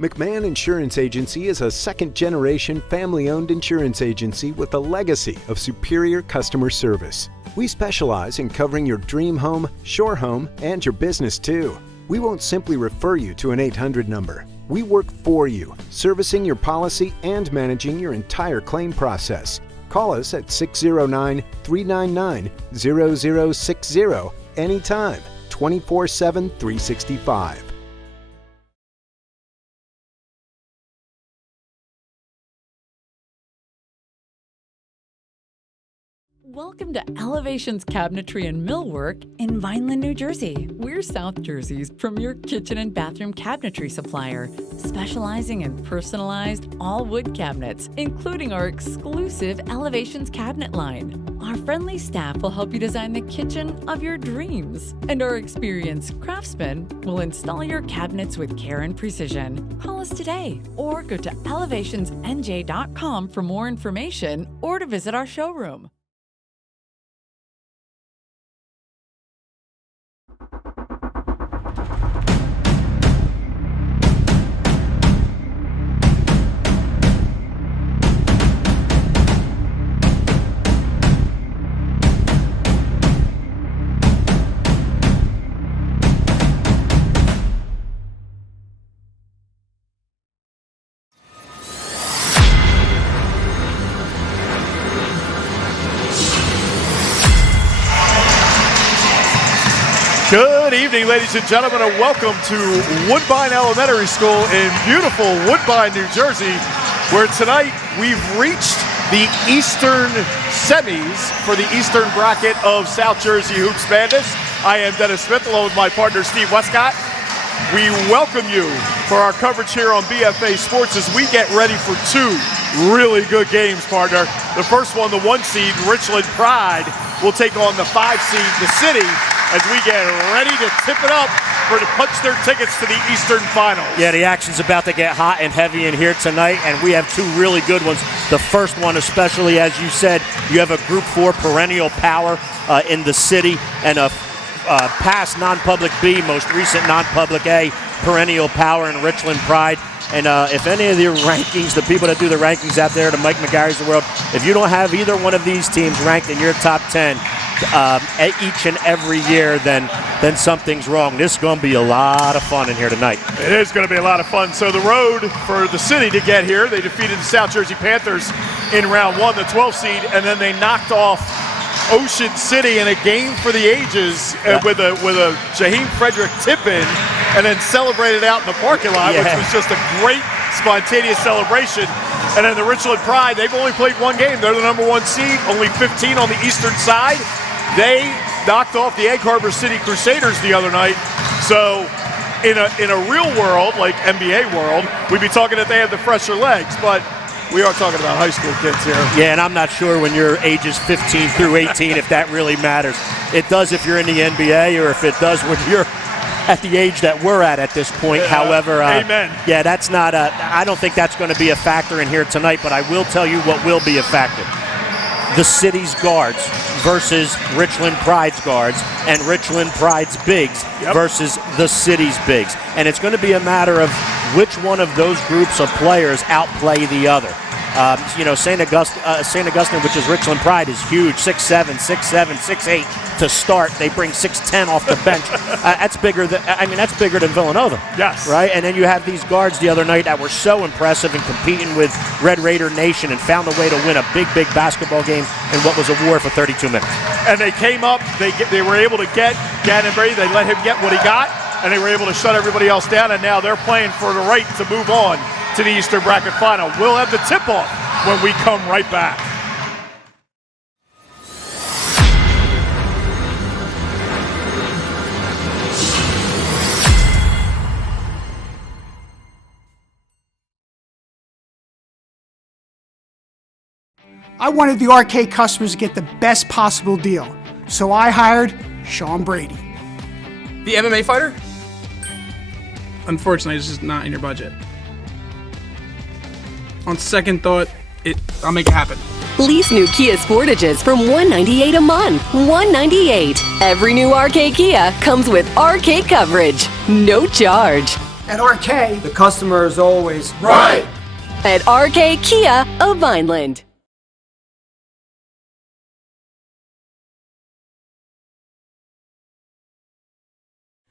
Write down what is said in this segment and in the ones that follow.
McMahon Insurance Agency is a second-generation family-owned insurance agency with a legacy of superior customer service. We specialize in covering your dream home, shore home, and your business too. We won't simply refer you to an 800 number. We work for you, servicing your policy and managing your entire claim process. Call us at 609-399-0060 anytime, 24/7, 365. Welcome to Elevations Cabinetry and Millwork in Vineland, New Jersey. We're South Jersey's premier kitchen and bathroom cabinetry supplier, specializing in personalized all-wood cabinets, including our exclusive Elevations cabinet line. Our friendly staff will help you design the kitchen of your dreams, and our experienced craftsmen will install your cabinets with care and precision. Call us today or go to elevationsnj.com for more information or to visit our showroom. Good evening, ladies and gentlemen, and welcome to Woodbine Elementary School in beautiful Woodbine, New Jersey, where tonight we've reached the Eastern semis for the Eastern bracket of South Jersey Hoops Madness. I am Dennis Smith, along with my partner Steve Westcott. We welcome you for our coverage here on BFA Sports as we get ready for two really good games, partner. The first one, the 1 seed, Richland Pride, will take on the 5 seed, the City, as we get ready to tip it up to punch their tickets to the Eastern Finals. Yeah, the action's about to get hot and heavy in here tonight, and we have two really good ones. The first one, especially, as you said, you have a Group 4 perennial power in the City, and a past non-public B, most recent non-public A, perennial power in Richland Pride. And if any of the rankings, the people that do the rankings out there, the Mike McGarry's of the world, if you don't have either one of these teams ranked in your top 10 each and every year, then something's wrong. This is going to be a lot of fun in here tonight. It is going to be a lot of fun. So the road for the City to get here, they defeated the South Jersey Panthers in round 1, the 12 seed, and then they knocked off Ocean City in a game for the ages with a Jaheim Frederick tip-in, and then celebrated out in the parking lot, which was just a great spontaneous celebration. And then the Richland Pride, they've only played one game. They're the number 1 seed, only 15 on the eastern side. They knocked off the Egg Harbor City Crusaders the other night. So in a real world, like NBA world, we'd be talking that they have the fresher legs, but we are talking about high school kids here. Yeah, and I'm not sure when you're ages 15 through 18 if that really matters. It does if you're in the NBA, or if it does when you're at the age that we're at this point. However, amen. Yeah, that's not I don't think that's going to be a factor in here tonight, but I will tell you what will be a factor. The City's guards versus Richland Pride's guards, and Richland Pride's bigs versus the City's bigs. And it's going to be a matter of which one of those groups of players outplay the other. St. Augustine, which is Richland Pride, is huge, 6'7", 6'8" to start. They bring 6'10" off the bench. That's bigger than Villanova. Yes. Right? And then you have these guards the other night that were so impressive and competing with Red Raider Nation and found a way to win a big basketball game in what was a war for 32 minutes. And they came up, they were able to get Gannon Brady, they let him get what he got, and they were able to shut everybody else down, and now they're playing for the right to move on to the Eastern Bracket Final. We'll have the tip-off when we come right back. I wanted the arcade customers to get the best possible deal, so I hired Sean Brady. The MMA fighter? Unfortunately, it's just not in your budget. On second thought, I'll make it happen. Lease new Kia Sportages from $198 a month. $198. Every new arcade Kia comes with arcade coverage. No charge. At RK, The customer is always Right. At RK Kia of Vineland.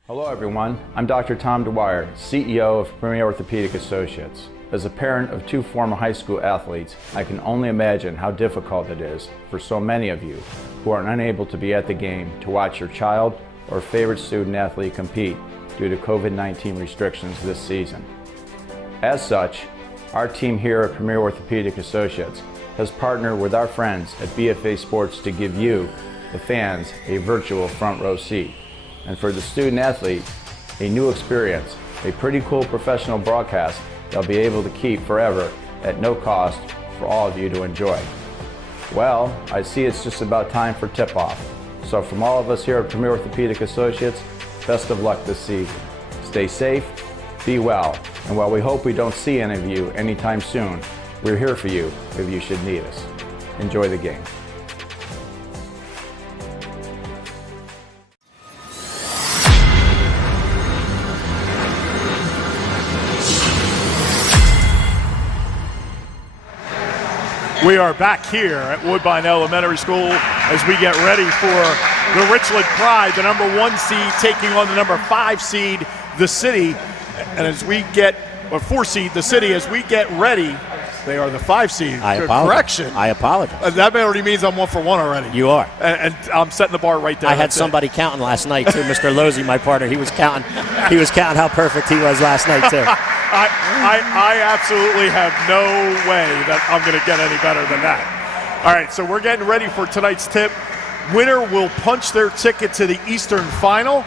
Hello everyone, I'm Dr. Tom Dwyer, CEO of Premier Orthopedic Associates. As a parent of 2 former high school athletes, I can only imagine how difficult it is for so many of you who are unable to be at the game to watch your child or favorite student athlete compete due to COVID-19 restrictions this season. As such, our team here at Premier Orthopedic Associates has partnered with our friends at BFA Sports to give you, the fans, a virtual front row seat. And for the student athlete, a new experience, a pretty cool professional broadcast they'll be able to keep forever at no cost for all of you to enjoy. Well, I see it's just about time for tip-off. So from all of us here at Premier Orthopedic Associates, best of luck this season. Stay safe, be well, and while we hope we don't see any of you anytime soon, we're here for you if you should need us. Enjoy the game. We are back here at Woodbine Elementary School as we get ready for the Richland Pride, the number 1 seed taking on the number 5 seed, the City. And as we get, or 4 seed, the City, as we get ready, they are the 5 seed. I apologize. Correction. I apologize. That already means I'm 1 for 1 already. You are. And I'm setting the bar right there. I had somebody counting last night too. Mr. Losey, my partner, he was counting how perfect he was last night too. I absolutely have no way that I'm going to get any better than that. All right, so we're getting ready for tonight's tip. Winner will punch their ticket to the Eastern Final,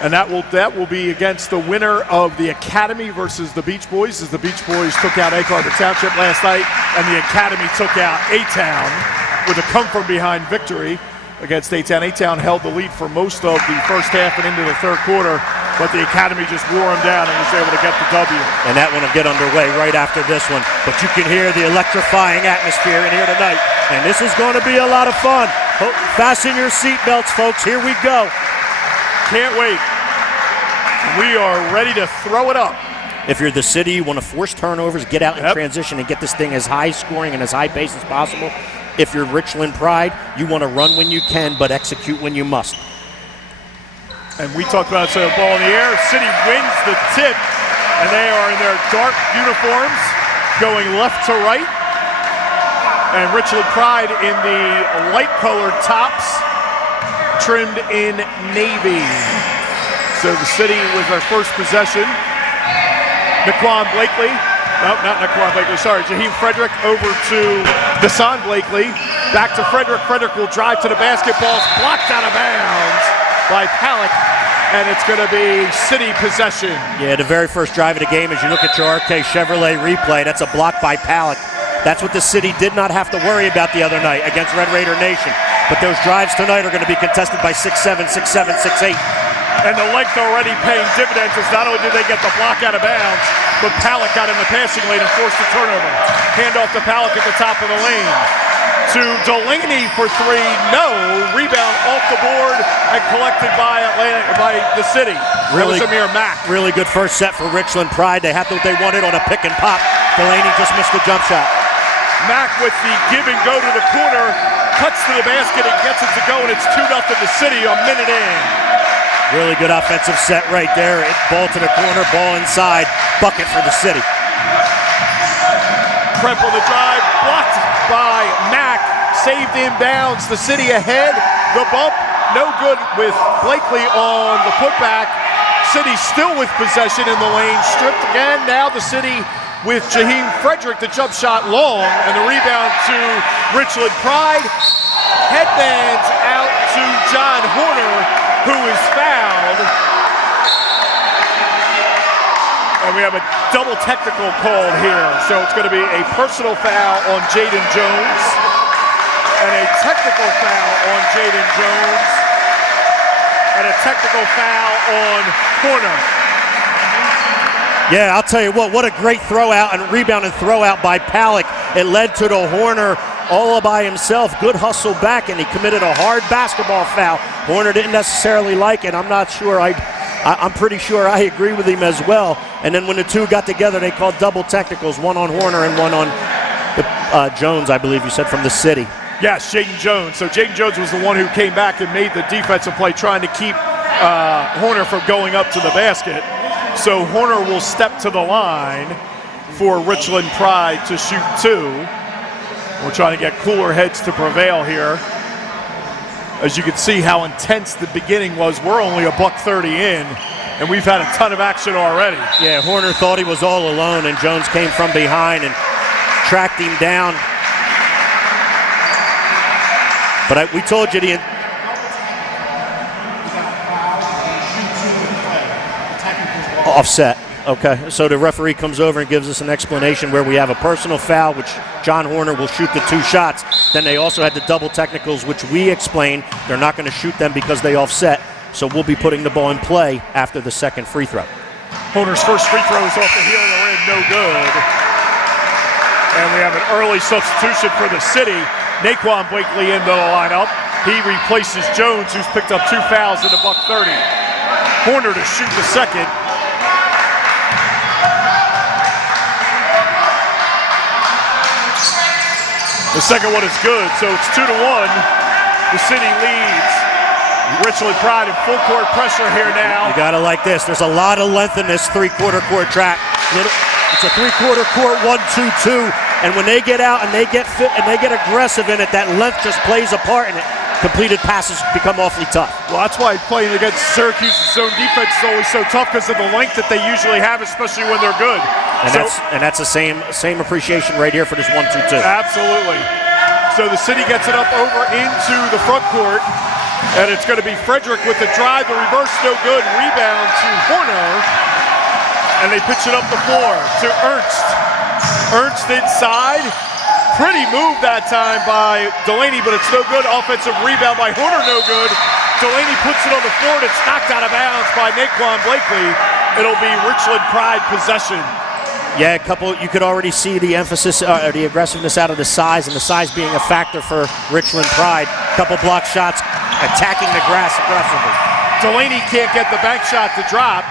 and that will be against the winner of the Academy versus the Beach Boys, as the Beach Boys took out Egg Harbor Township last night, and the Academy took out A-Town with a come-from-behind victory against A-Town. A-Town held the lead for most of the first half and into the third quarter, but the Academy just wore them down and was able to get the W. And that one will get underway right after this one. But you can hear the electrifying atmosphere in here tonight. And this is going to be a lot of fun. Fasten your seatbelts, folks. Here we go. Can't wait. We are ready to throw it up. If you're the City, you want to force turnovers, get out in transition, and get this thing as high scoring and as high pace as possible. If you're Richland Pride, you want to run when you can, but execute when you must. And we talked about the ball in the air. City wins the tip, and they are in their dark uniforms going left to right. And Richland Pride in the light-colored tops, trimmed in navy. So the City with their first possession. Naquan Blakely. No, not Naquan Blakely, sorry. Jaheim Frederick over to Deshaun Blakely. Back to Frederick. Frederick will drive to the basketball. Blocked out of bounds by Palak, and it's going to be City possession. Yeah, the very first drive of the game, as you look at your RK Chevrolet replay, that's a block by Palak. That's what the City did not have to worry about the other night against Red Raider Nation. But those drives tonight are going to be contested by 6'7", 6'7", 6'8". And the length already paying dividends, as not only did they get the block out of bounds, but Palak got in the passing lane and forced the turnover. Hand off to Palak at the top of the lane. To Delaney for 3, no. Rebound off the board and collected by the City. Really, that was Amir Mack. Really good first set for Richland Pride. They had what they wanted on a pick and pop. Delaney just missed the jump shot. Mack with the give and go to the corner, cuts to the basket and gets it to go, and it's 2-0 to City a minute in. Really good offensive set right there. Ball to the corner, ball inside, bucket for the City. Prep on the drive, blocked by Mack, saved inbounds. The City ahead. The bump, no good with Blakely on the putback. City still with possession in the lane, stripped again. Now the City with Jaheim Frederick, the jump shot long, and the rebound to Richland Pride. Headbands out to John Horner, who is fouled. And we have a double technical called here. So it's going to be a personal foul on Jaden Jones and a technical foul on Jaden Jones and a technical foul on Horner. Yeah, I'll tell you what a great throw out and rebound and throw out by Palak. It led to the Horner all by himself. Good hustle back, and he committed a hard basketball foul. Horner didn't necessarily like it. I'm not sure. I'm pretty sure I agree with him as well. And then when the two got together, they called double technicals, one on Horner and one on Jones, I believe you said, from the city. Yes, Jaden Jones. So Jaden Jones was the one who came back and made the defensive play trying to keep Horner from going up to the basket. So Horner will step to the line for Richland Pride to shoot two. We're trying to get cooler heads to prevail here. As you can see how intense the beginning was, we're only $1:30 in, and we've had a ton of action already. Yeah, Horner thought he was all alone, and Jones came from behind and tracked him down. But we told you the offset. Okay, so the referee comes over and gives us an explanation where we have a personal foul, which John Horner will shoot the two shots. Then they also had the double technicals, which we explained they're not going to shoot them because they offset. So we'll be putting the ball in play after the second free throw. Horner's first free throw is off the heel of the rim, no good. And we have an early substitution for the city. Naquan Blakely into the lineup. He replaces Jones, who's picked up 2 fouls in $1:30. Horner to shoot the second. The second one is good, so it's 2-1. The city leads. Richland Pride in full court pressure here now. You gotta like this. There's a lot of length in this three-quarter court track. It's a three-quarter court 1-2-2, and when they get out and they get fit and they get aggressive in it, that length just plays a part in it. Completed passes become awfully tough. Well, that's why playing against Syracuse's zone defense is always so tough, because of the length that they usually have, especially when they're good. And that's the same appreciation right here for this 1-2-2. Absolutely. So the city gets it up over into the front court, and it's going to be Frederick with the drive. The reverse, no good. Rebound to Horner, and they pitch it up the floor to Ernst. Ernst inside. Pretty move that time by Delaney, but it's no good. Offensive rebound by Horner, no good. Delaney puts it on the floor, and it's knocked out of bounds by Naquan Blakely. It'll be Richland Pride possession. Yeah, you could already see the emphasis, the aggressiveness out of the size, and the size being a factor for Richland Pride. Couple block shots, attacking the grass aggressively. Delaney can't get the bank shot to drop.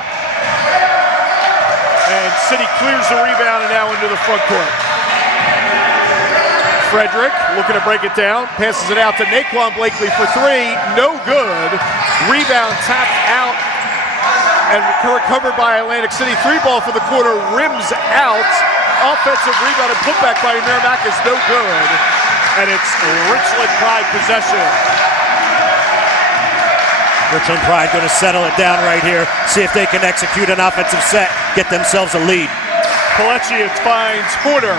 And City clears the rebound and now into the front court. Frederick looking to break it down, passes it out to Naquan Blakely for three, no good. Rebound tapped out and recovered by Atlantic City. Three ball for the quarter, rims out. Offensive rebound and putback by Merrimack is no good. And it's Richland Pride possession. Richland Pride going to settle it down right here, see if they can execute an offensive set, get themselves a lead. Kalechi finds Horner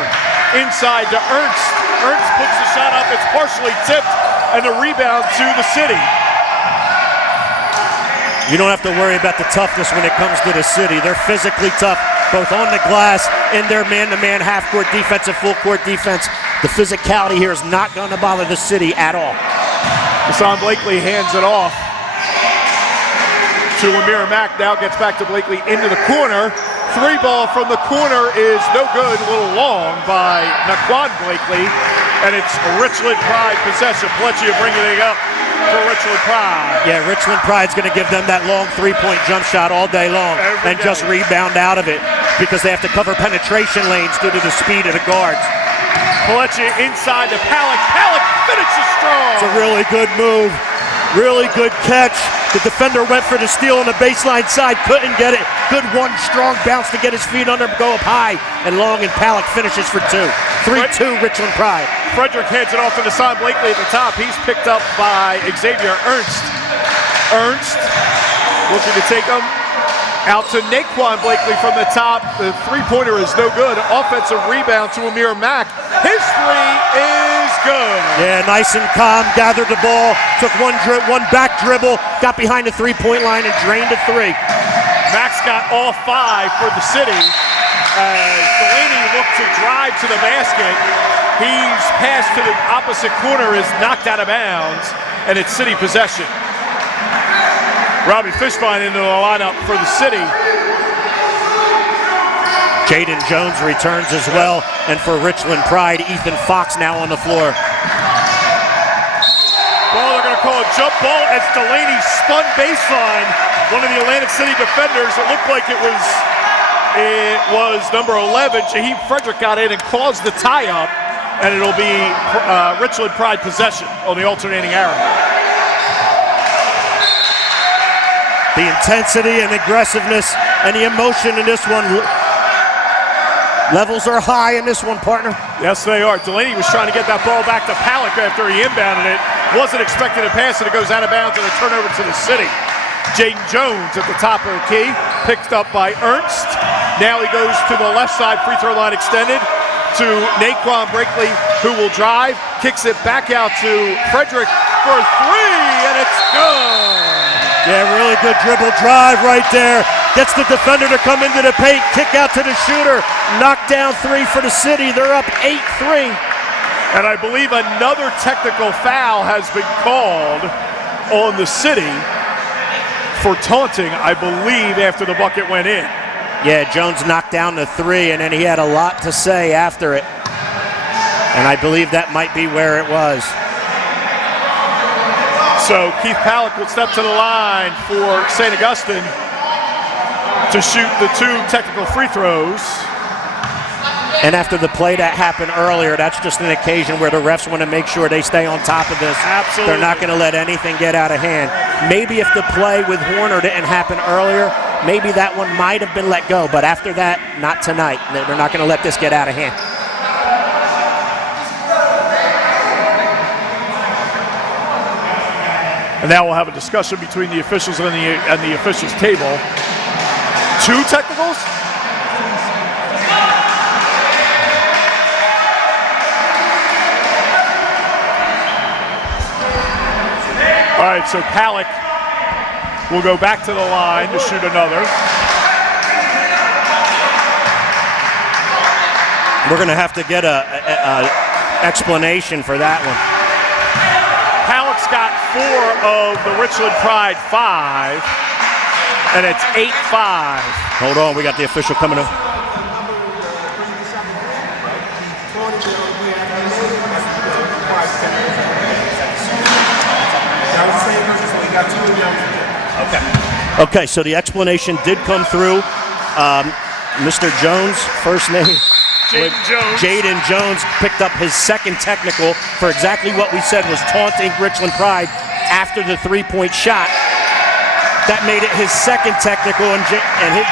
inside to Ernst. Ernst puts the shot up, it's partially tipped, and the rebound to the city. You don't have to worry about the toughness when it comes to the city. They're physically tough, both on the glass, in their man-to-man half-court defense and full-court defense. The physicality here is not going to bother the city at all. Hassan Blakely hands it off to Amir Mack. Now gets back to Blakely into the corner. Three ball from the corner is no good, a little long by Naquan Blakely, and it's Richland Pride possession. Plenty of bringing it up for Richland Pride. Yeah, Richland Pride's going to give them that long three-point jump shot all day long and just rebound out of it because they have to cover penetration lanes due to the speed of the guards. Palechi inside to Palick. Palick finishes strong. It's a really good move. Really good catch. The defender went for the steal on the baseline side, couldn't get it. Good one, strong bounce to get his feet under him, go up high and long, and Palick finishes for two. 3-2 Richland Pride. Frederick hands it off to Hassan Blakely at the top. He's picked up by Xavier Ernst. Ernst looking to take him out to Naquan Blakely from the top. The three-pointer is no good. Offensive rebound to Amir Mack. His three is good. Yeah, nice and calm, gathered the ball, took one back dribble, got behind the three-point line and drained a three. Mack's got all five for the city. Delaney looked to drive to the basket. He's passed to the opposite corner, is knocked out of bounds, and it's city possession. Robbie Fishbein into the lineup for the city. Jaden Jones returns as well, and for Richland Pride, Ethan Fox now on the floor. Well, they're going to call a jump ball as Delaney spun baseline. One of the Atlantic City defenders, it looked like it was number 11. Jaheim Frederick got in and caused the tie-up, and it'll be Richland Pride possession on the alternating arrow. The intensity and aggressiveness and the emotion in this one. Levels are high in this one, partner. Yes, they are. Delaney was trying to get that ball back to Palak after he inbounded it. Wasn't expecting to pass it. It goes out of bounds and a turnover to the city. Jaden Jones at the top of the key, picked up by Ernst. Now he goes to the left side, free throw line extended to Naquan Brakely, who will drive, kicks it back out to Frederick for three, and it's good. Yeah, really good dribble drive right there. Gets the defender to come into the paint, kick out to the shooter, knock down three for the city. They're up 8-3. And I believe another technical foul has been called on the city for taunting, I believe, after the bucket went in. Yeah, Jones knocked down the three, and then he had a lot to say after it. And I believe that might be where it was. So Keith Palak will step to the line for St. Augustine to shoot the two technical free throws. And after the play that happened earlier, that's just an occasion where the refs want to make sure they stay on top of this. Absolutely. They're not going to let anything get out of hand. Maybe if the play with Horner didn't happen earlier, maybe that one might have been let go. But after that, not tonight. They're not going to let this get out of hand. And now we'll have a discussion between the officials and the officials table. Two technicals? All right, so Palak will go back to the line to shoot another. We're going to have to get a explanation for that one. Palak's got 4 of the Richland Pride 5, and it's 8-5. Hold on, we got the official coming up. Okay, so the explanation did come through. Mr. Jones, first name. Jaden Jones picked up his second technical for exactly what we said was taunting Richland Pride after the three-point shot. That made it his second technical, and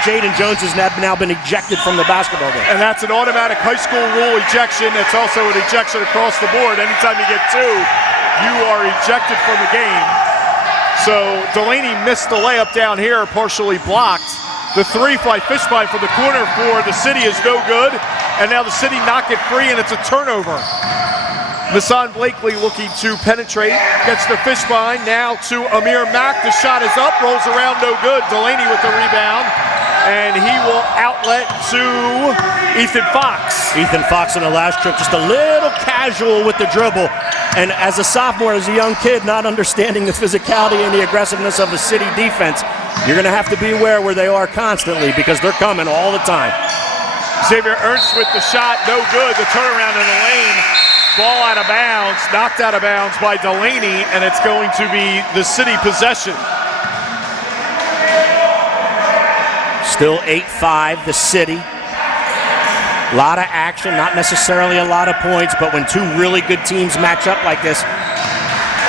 Jaden Jones has now been ejected from the basketball game. And that's an automatic high school rule ejection. That's also an ejection across the board. Anytime you get 2, you are ejected from the game. So Delaney missed the layup down here, partially blocked. The 3 by Fishbine from the corner for the city is no good. And now the city knock it free, and it's a turnover. Nassan Blakely looking to penetrate, gets the Fishbine, now to Amir Mack. The shot is up, rolls around, no good. Delaney with the rebound, and he will outlet to Ethan Fox. Ethan Fox on the last trip, just a little casual with the dribble. And as a sophomore, as a young kid, not understanding the physicality and the aggressiveness of the city defense, you're going to have to be aware where they are constantly because they're coming all the time. Xavier Ernst with the shot, no good. The turnaround in the lane, ball out of bounds, knocked out of bounds by Delaney, and it's going to be the city possession. Still 8-5, the city. A lot of action, not necessarily a lot of points, but when 2 really good teams match up like this,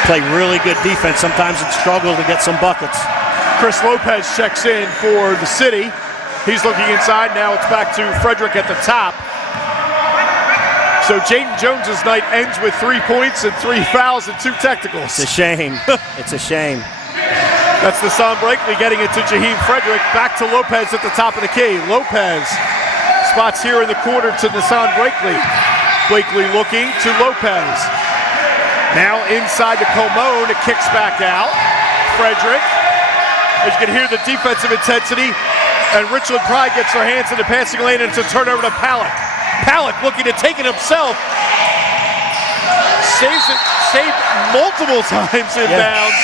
play really good defense, sometimes it's struggle to get some buckets. Chris Lopez checks in for the city. He's looking inside. Now it's back to Frederick at the top. So Jaden Jones's night ends with 3 points and 3 fouls and 2 technicals. It's a shame. It's a shame. That's Nassan Blakely getting it to Jaheim Frederick. Back to Lopez at the top of the key. Lopez spots here in the corner to Nassan Blakely. Blakely looking to Lopez. Now inside to Colmone. It kicks back out. Frederick. As you can hear the defensive intensity. And Richland Pride gets their hands in the passing lane, and it's a turnover to Palak. Palak looking to take it himself. Saved multiple times inbounds.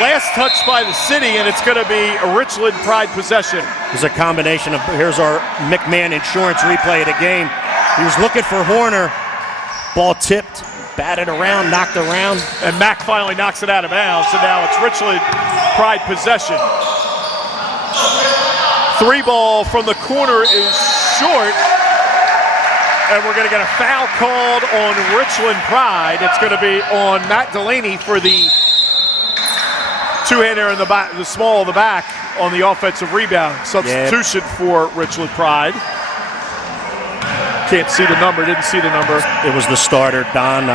Last touch by the city, and it's going to be a Richland Pride possession. There's a combination of, here's our McMahon insurance replay of the game. He was looking for Horner. ball tipped, batted around, knocked around. And Mack finally knocks it out of bounds, and now it's Richland Pride possession. 3 ball from the corner is short, and we're going to get a foul called on Richland Pride. It's going to be on Matt Delaney for the two-hander in the back, the small of the back on the offensive rebound. Substitution for Richland Pride. Can't see the number, didn't see the number. It was the starter, Don.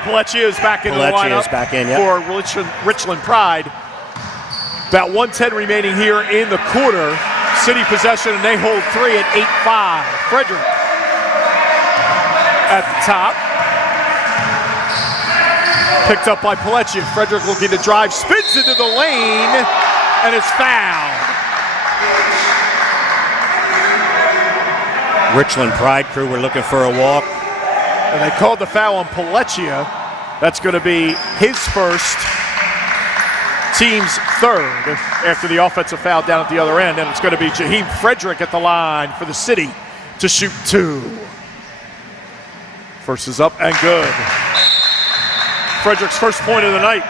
Pelletier is back in the lineup back in, for Richland Pride. About 1:10 remaining here in the quarter. City possession, and they hold 3 at 8-5. Frederick at the top. Picked up by Pelletier. Frederick looking to drive, spins into the lane, and it's fouled. Richland Pride crew were looking for a walk. And they called the foul on Pelletier. That's going to be his first, team's third, after the offensive foul down at the other end. And it's going to be Jaheim Frederick at the line for the City to shoot 2. First is up and good. Frederick's first point of the night.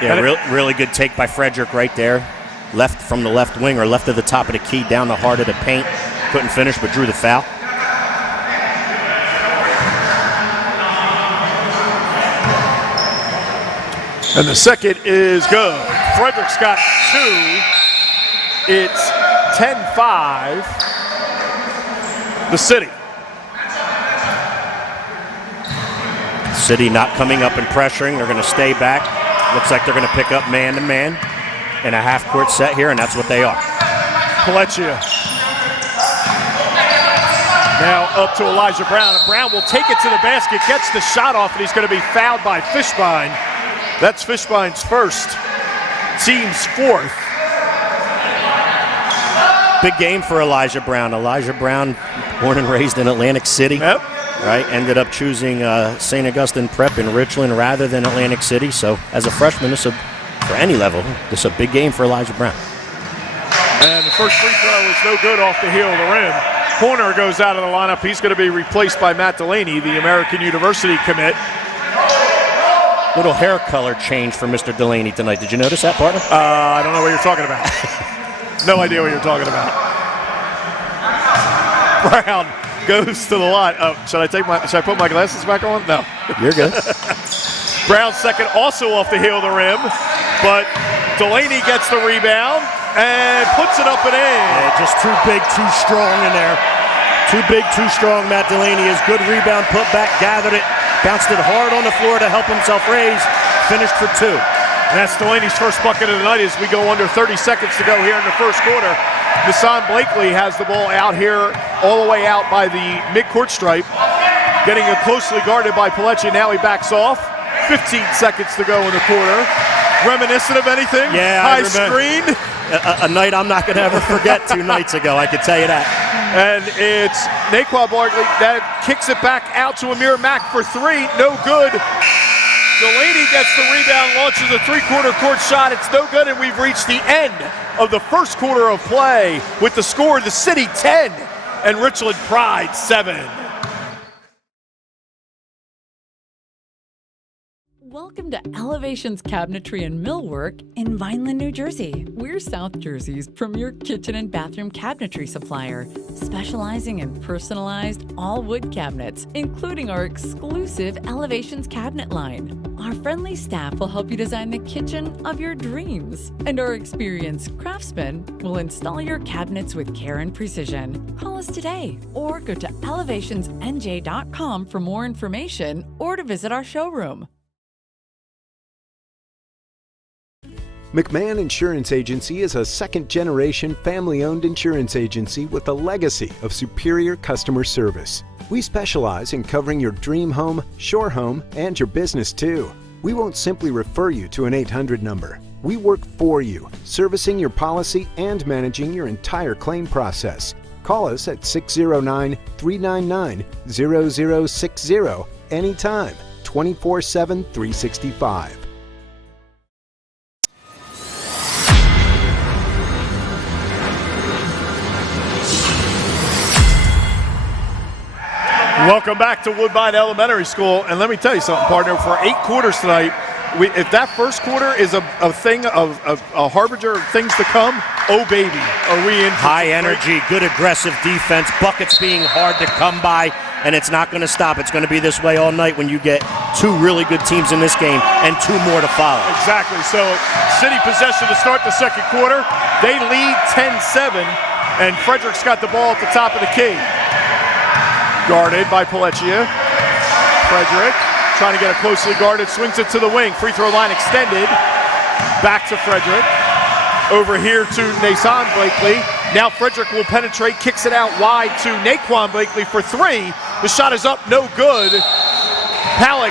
Yeah, really good take by Frederick right there. Left from the left wing, or left of the top of the key, down the heart of the paint. Couldn't finish, but drew the foul. And the second is good. Frederick's got 2. It's 10-5. The City. City not coming up and pressuring. They're going to stay back. Looks like they're going to pick up man-to-man in a half-court set here, and that's what they are. Pelletier. Now up to Elijah Brown. And Brown will take it to the basket, gets the shot off, and he's going to be fouled by Fishbein. That's Fishbein's first, team's 4th. Big game for Elijah Brown. Elijah Brown, born and raised in Atlantic City. Yep. Right, ended up choosing St. Augustine Prep in Richland rather than Atlantic City. So as a freshman, for any level, this is a big game for Elijah Brown. And the first free throw is no good off the heel of the rim. Corner goes out of the lineup. He's going to be replaced by Matt Delaney, the American University commit. Little hair color change for Mr. Delaney tonight. Did you notice that, partner? I don't know what you're talking about. No idea what you're talking about. Brown goes to the line. Oh, should I put my glasses back on? No. You're good. Brown's second, also off the heel of the rim, but Delaney gets the rebound and puts it up and in. Yeah, just too big, too strong in there. Too big, too strong. Matt Delaney is good rebound, put back, gathered it, bounced it hard on the floor to help himself raise, finished for 2. And that's Delaney's first bucket of the night as we go under 30 seconds to go here in the first quarter. Nassan Blakely has the ball out here, all the way out by the midcourt stripe, getting it closely guarded by Pelletier. Now he backs off. 15 seconds to go in the quarter. Reminiscent of anything? Yeah, high screen. A night I'm not going to ever forget 2 nights ago, I can tell you that. And it's Naquan Barkley that kicks it back out to Amir Mack for 3. No good. Delaney gets the rebound, launches a 3-quarter court shot. It's no good, and we've reached the end of the first quarter of play with the score, the City 10 and Richland Pride 7. Welcome to Elevations Cabinetry and Millwork in Vineland, New Jersey. We're South Jersey's premier kitchen and bathroom cabinetry supplier, specializing in personalized all-wood cabinets, including our exclusive Elevations cabinet line. Our friendly staff will help you design the kitchen of your dreams, and our experienced craftsmen will install your cabinets with care and precision. Call us today or go to elevationsnj.com for more information or to visit our showroom. McMahon Insurance Agency is a second-generation family-owned insurance agency with a legacy of superior customer service. We specialize in covering your dream home, shore home, and your business too. We won't simply refer you to an 800 number. We work for you, servicing your policy and managing your entire claim process. Call us at 609-399-0060 anytime, 24/7, 365. Welcome back to Woodbine Elementary School. And let me tell you something, partner. For 8 quarters tonight, if that first quarter is a thing of a harbinger of things to come, oh baby, are we in? High energy, good aggressive defense, buckets being hard to come by, and it's not going to stop. It's going to be this way all night when you get 2 really good teams in this game and 2 more to follow. Exactly. So City possession to start the second quarter. They lead 10-7, and Frederick's got the ball at the top of the key. Guarded by Pelletier. Frederick trying to get a closely guarded, swings it to the wing. Free throw line extended. Back to Frederick. Over here to Nason Blakely. Now Frederick will penetrate, kicks it out wide to Naquan Blakely for 3. The shot is up, no good. Palak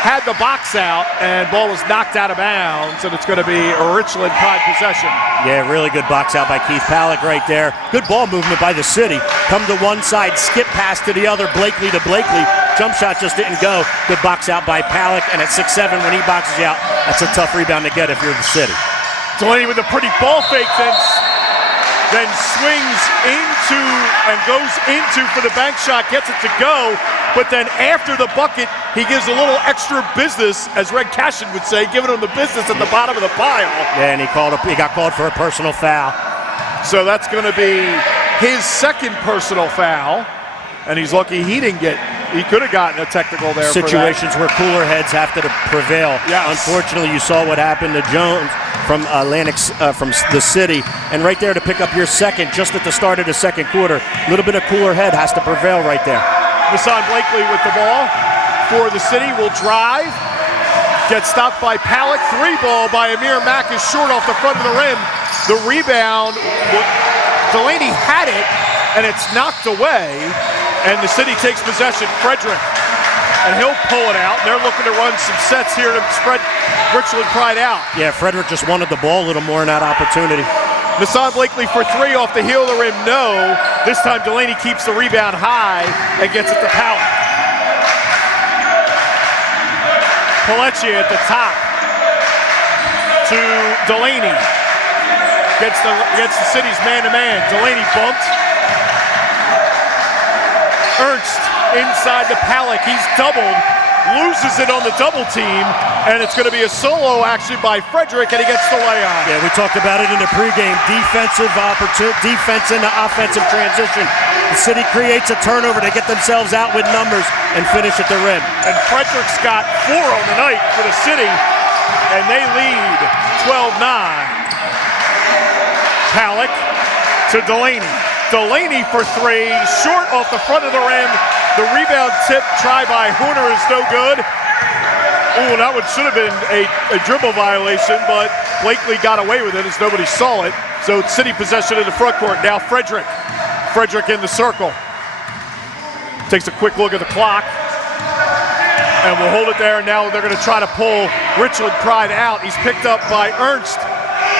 had the box out, and ball was knocked out of bounds, and it's going to be a Richland Pride possession. Yeah, really good box out by Keith Palak right there. Good ball movement by the City. Come to one side, skip pass to the other, Blakely to Blakely. Jump shot just didn't go. Good box out by Palak, and at 6'7", when he boxes you out, that's a tough rebound to get if you're the City. Delaney with a pretty ball fake, then swings into and goes into for the bank shot, gets it to go, but then after the bucket, he gives a little extra business, as Red Cashin would say, giving him the business at the bottom of the pile. Yeah, and he got called for a personal foul. So that's going to be his second personal foul, and he's lucky he could have gotten a technical there. Situations where cooler heads have to prevail. Yes. Unfortunately, you saw what happened to Jones from from the City, and right there to pick up your second just at the start of the second quarter. A little bit of cooler head has to prevail right there. Nason Blakely with the ball for the City, will drive, gets stopped by Palak. 3 ball by Amir Mack is short off the front of the rim. The rebound, Delaney had it, and it's knocked away, and the City takes possession. Frederick, and he'll pull it out. They're looking to run some sets here to spread Richland Pride out. Yeah, Frederick just wanted the ball a little more in that opportunity. Nason Blakely for 3 off the heel of the rim, no. This time Delaney keeps the rebound high and gets it to Palak. Pelletier at the top to Delaney. Gets the City's man-to-man. Delaney bumped. Ernst inside the Palak. He's doubled. Loses it on the double team, and it's going to be a solo actually by Frederick, and he gets the layup. Yeah, we talked about it in the pregame. Defense into offensive transition. The City creates a turnover to get themselves out with numbers and finish at the rim. And Frederick's got 4 on the night for the City, and they lead 12-9. Palak to Delaney. Delaney for 3, short off the front of the rim. The rebound tip try by Horner is no good. Oh, that one should have been a dribble violation, but Blakely got away with it as nobody saw it. So City possession in the front court. Now Frederick. Frederick in the circle. Takes a quick look at the clock. And we'll hold it there. And now they're going to try to pull Richland Pride out. He's picked up by Ernst.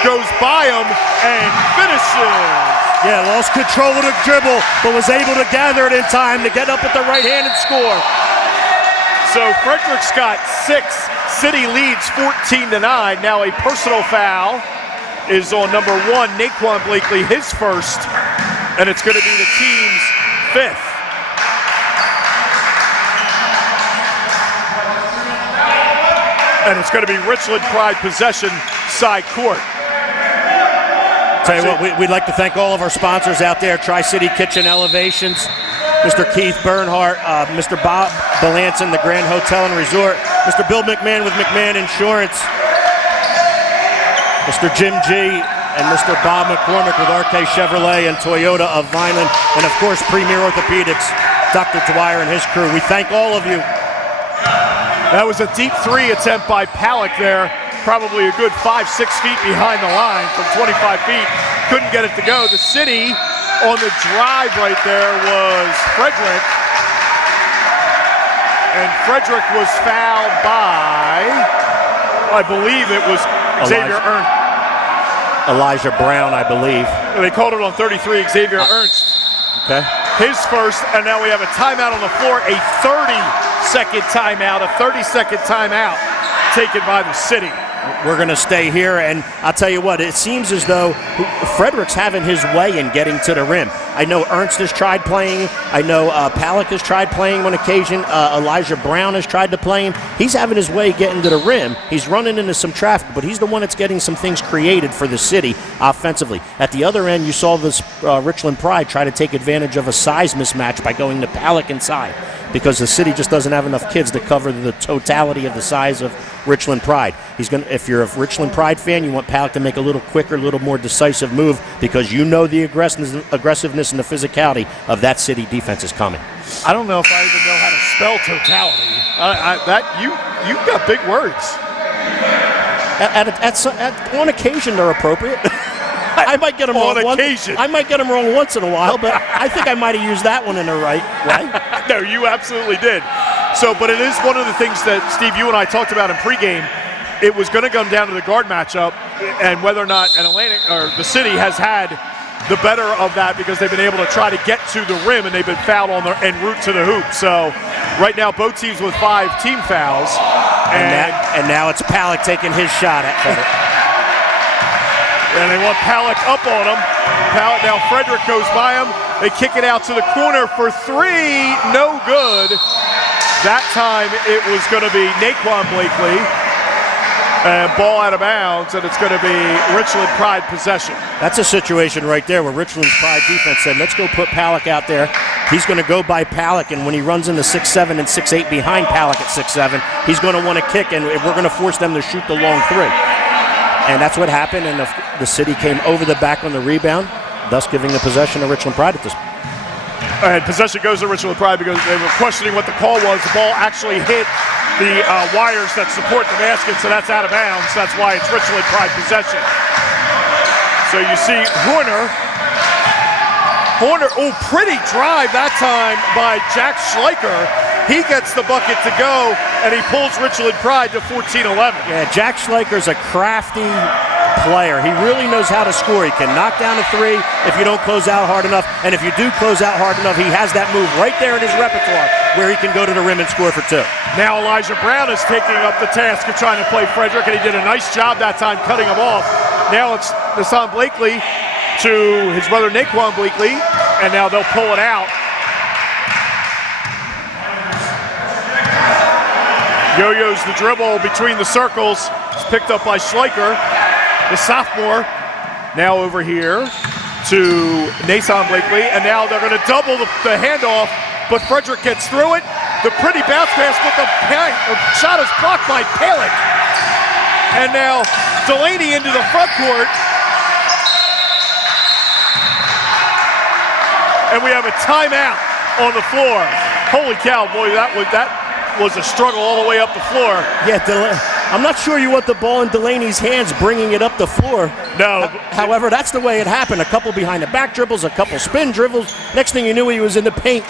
Goes by him and finishes. Yeah, lost control of the dribble, but was able to gather it in time to get up at the right hand and score. So Frederick's got 6. City leads 14-9. Now a personal foul is on number 1, Naquan Blakely, his first, and it's going to be the team's 5th. And it's going to be Richland Pride possession, side court. Tell you what, we'd like to thank all of our sponsors out there, Tri-City Kitchen Elevations, Mr. Keith Bernhardt, Mr. Bob Belanson, the Grand Hotel and Resort, Mr. Bill McMahon with McMahon Insurance, Mr. Jim G, and Mr. Bob McCormick with RK Chevrolet and Toyota of Vineland, and of course Premier Orthopedics, Dr. Dwyer and his crew. We thank all of you. That was a deep 3 attempt by Palak there. Probably a good 5-6 feet behind the line from 25 feet. Couldn't get it to go. The City on the drive right there was Frederick. And Frederick was fouled by, I believe it was Xavier Ernst. Elijah Brown, I believe. They called it on 33, Xavier Ernst. Okay. His first, and now we have a timeout on the floor, a 30-second timeout, a 30-second timeout taken by the City. We're going to stay here, and I'll tell you what, it seems as though Frederick's having his way in getting to the rim. I know Ernst has tried playing. I know Palak has tried playing on occasion. Elijah Brown has tried to play him. He's having his way getting to the rim. He's running into some traffic, but he's the one that's getting some things created for the city offensively. At the other end, you saw this Richland Pride try to take advantage of a size mismatch by going to Palak inside, because the city just doesn't have enough kids to cover the totality of the size of Richland Pride. If you're a Richland Pride fan, you want Palak to make a little quicker, a little more decisive move, because you know the aggressiveness and the physicality of that city defense is coming. I don't know if I even know how to spell totality. You got big words. On occasion, they're appropriate. I might get them wrong occasion. I might get them wrong once in a while, but I think I might have used that one in the right way. No, you absolutely did. So, but it is one of the things that, Steve, you and I talked about in pregame. It was going to come down to the guard matchup and whether or not the city has had the better of that, because they've been able to try to get to the rim and they've been fouled on en route to the hoop. So right now both teams with 5 team fouls. And now it's Palak taking his shot at Frederick. And they want Palak up on him. Now Frederick goes by him. They kick it out to the corner for 3. No good. That time it was going to be Naquan Blakely. And ball out of bounds, and it's going to be Richland Pride possession. That's a situation right there where Richland's Pride defense said, let's go put Palak out there. He's going to go by Palak, and when he runs into 6'7" and 6'8" behind Palak at 6'7", he's going to want to kick, and we're going to force them to shoot the long 3. And that's what happened, and the city came over the back on the rebound, thus giving the possession to Richland Pride at this point. And possession goes to Richland Pride because they were questioning what the call was. The ball actually hit the wires that support the basket, so that's out of bounds. That's why it's Richland Pride possession. So you see Horner, pretty drive that time by Jack Schleicher. He gets the bucket to go, and he pulls Richland Pride to 14-11. Yeah, Jack Schleicher's a crafty player. He really knows how to score. He can knock down a 3 if you don't close out hard enough, and if you do close out hard enough, he has that move right there in his repertoire where he can go to the rim and score for 2. Now Elijah Brown is taking up the task of trying to play Frederick, and he did a nice job that time cutting him off. Now it's Nassan Blakely to his brother Naquan Blakely, and now they'll pull it out. Yo-yo's the dribble between the circles. It's picked up by Schleicher, the sophomore. Now over here to Nassan Blakely, and now they're going to double the handoff, but Frederick gets through it. The pretty bounce pass, but the shot is blocked by Palak. And now Delaney into the front court. And we have a timeout on the floor. Holy cow, boy, that was a struggle all the way up the floor. Yeah, I'm not sure you want the ball in Delaney's hands bringing it up the floor. No. However, that's the way it happened. A couple behind the back dribbles, a couple spin dribbles. Next thing you knew, he was in the paint.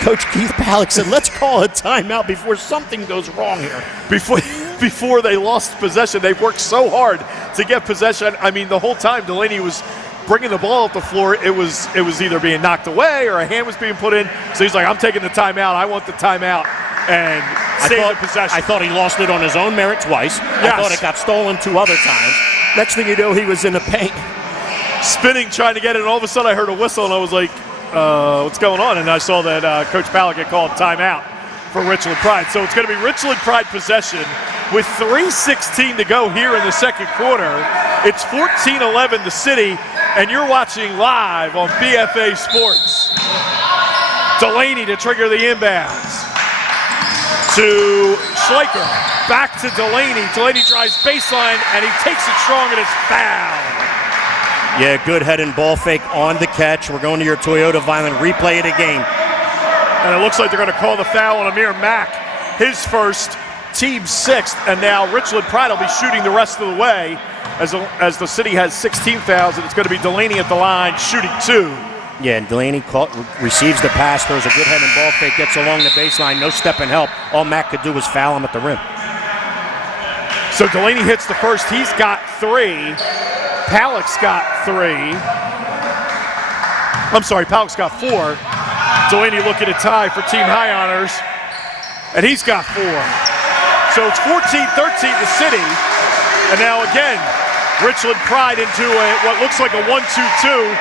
Coach Keith Palak said, let's call a timeout before something goes wrong here. Before they lost possession, they worked so hard to get possession. I mean, the whole time Delaney was bringing the ball up the floor, it was either being knocked away or a hand was being put in. So he's like, I'm taking the timeout. I want the timeout. And save the possession. I thought he lost it on his own merit twice. Yes. I thought it got stolen 2 other times. Next thing you know, he was in the paint. Spinning, trying to get it, and all of a sudden I heard a whistle, and I was like, what's going on? And I saw that Coach Palak had called timeout for Richland Pride. So it's going to be Richland Pride possession with 3:16 to go here in the second quarter. It's 14-11 the city, and you're watching live on BFA Sports. Delaney to trigger the inbounds. To Schleicher, back to Delaney. Delaney drives baseline, and he takes it strong, and it's foul. Yeah, good head and ball fake on the catch. We're going to your Toyota Vineland replay it again. And it looks like they're going to call the foul on Amir Mack, his first, team 6th, and now Richland Pride will be shooting the rest of the way as the city has 16 fouls, and it's going to be Delaney at the line shooting 2. Yeah, and Delaney receives the pass, throws a good head and ball fake, gets along the baseline, no step and help. All Mack could do was foul him at the rim. So Delaney hits the first. He's got 3. Palak's got 3. I'm sorry, Palak's got 4. Delaney looking to tie for team high honors, and he's got 4. So it's 14-13 the city, and now again, Richland Pride into what looks like a 1-2-2.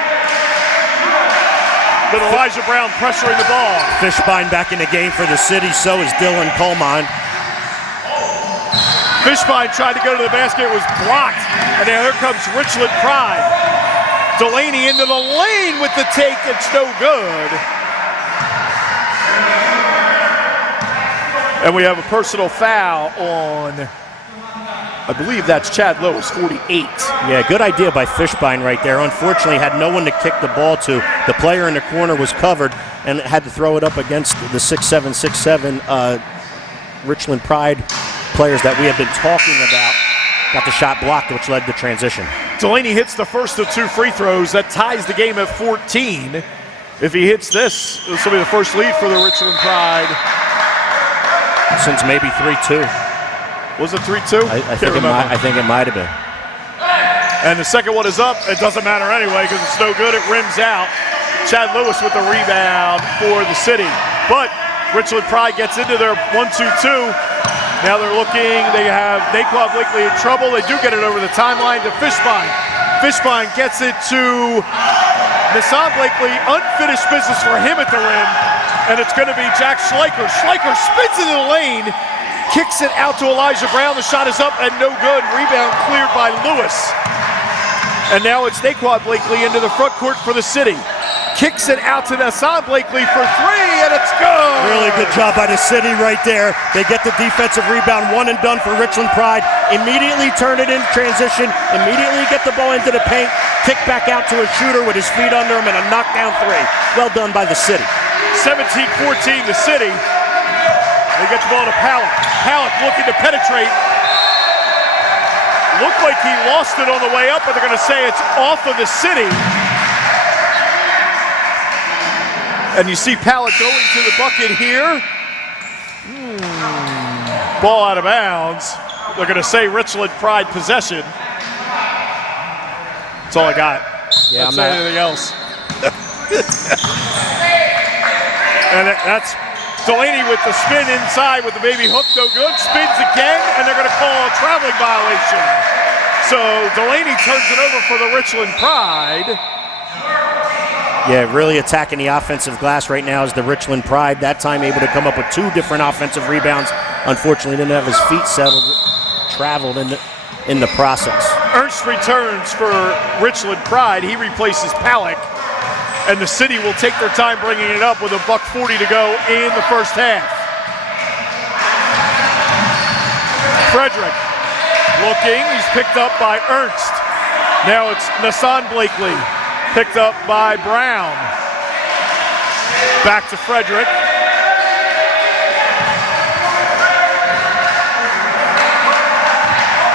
with Elijah Brown pressuring the ball. Fishbein back in the game for the city, so is Dylan Coleman. Fishbein tried to go to the basket, it was blocked. And now here comes Richland Pride. Delaney into the lane with the take, it's no good. And we have a personal foul on, I believe that's Chad Lewis, 48. Yeah, good idea by Fishbein right there. Unfortunately, had no one to kick the ball to. The player in the corner was covered and had to throw it up against the 6'7", 6'7" Richland Pride players that we have been talking about. Got the shot blocked, which led to transition. Delaney hits the first of 2 free throws. That ties the game at 14. If he hits this will be the first lead for the Richland Pride. Since maybe 3-2. Was it 3-2? I think it might have been. And the second one is up. It doesn't matter anyway because it's no good. It rims out. Chad Lewis with the rebound for the city. But Richland Pride gets into their 1-2-2. Now they're looking. They have Naquan Blakely in trouble. They do get it over the timeline to Fishbein. Fishbein gets it to Nassan Blakely. Unfinished business for him at the rim. And it's going to be Jack Schleicher. Schleicher spins into the lane. Kicks it out to Elijah Brown. The shot is up and no good. Rebound cleared by Lewis. And now it's Naquan Blakely into the front court for the city. Kicks it out to Nassan Blakely for 3, and it's good. Really good job by the city right there. They get the defensive rebound, 1 and done for Richland Pride. Immediately turn it in transition. Immediately get the ball into the paint. Kick back out to a shooter with his feet under him and a knockdown 3. Well done by the city. 17-14 the city. They get the ball to Pallet. Pallet looking to penetrate. Looked like he lost it on the way up, but they're going to say it's off of the city. And you see Pallet going to the bucket here. Ball out of bounds. They're going to say Richland Pride possession. That's all I got. Yeah, That's anything else. And that's Delaney with the spin inside with the baby hook, no good. Spins again, and they're going to call a traveling violation. So Delaney turns it over for the Richland Pride. Yeah, really attacking the offensive glass right now is the Richland Pride. That time able to come up with 2 different offensive rebounds. Unfortunately, didn't have his feet settled, traveled in the process. Ernst returns for Richland Pride. He replaces Palek. And the city will take their time bringing it up with $1:40 to go in the first half. Frederick looking. He's picked up by Ernst. Now it's Nassan Blakely. Picked up by Brown. Back to Frederick.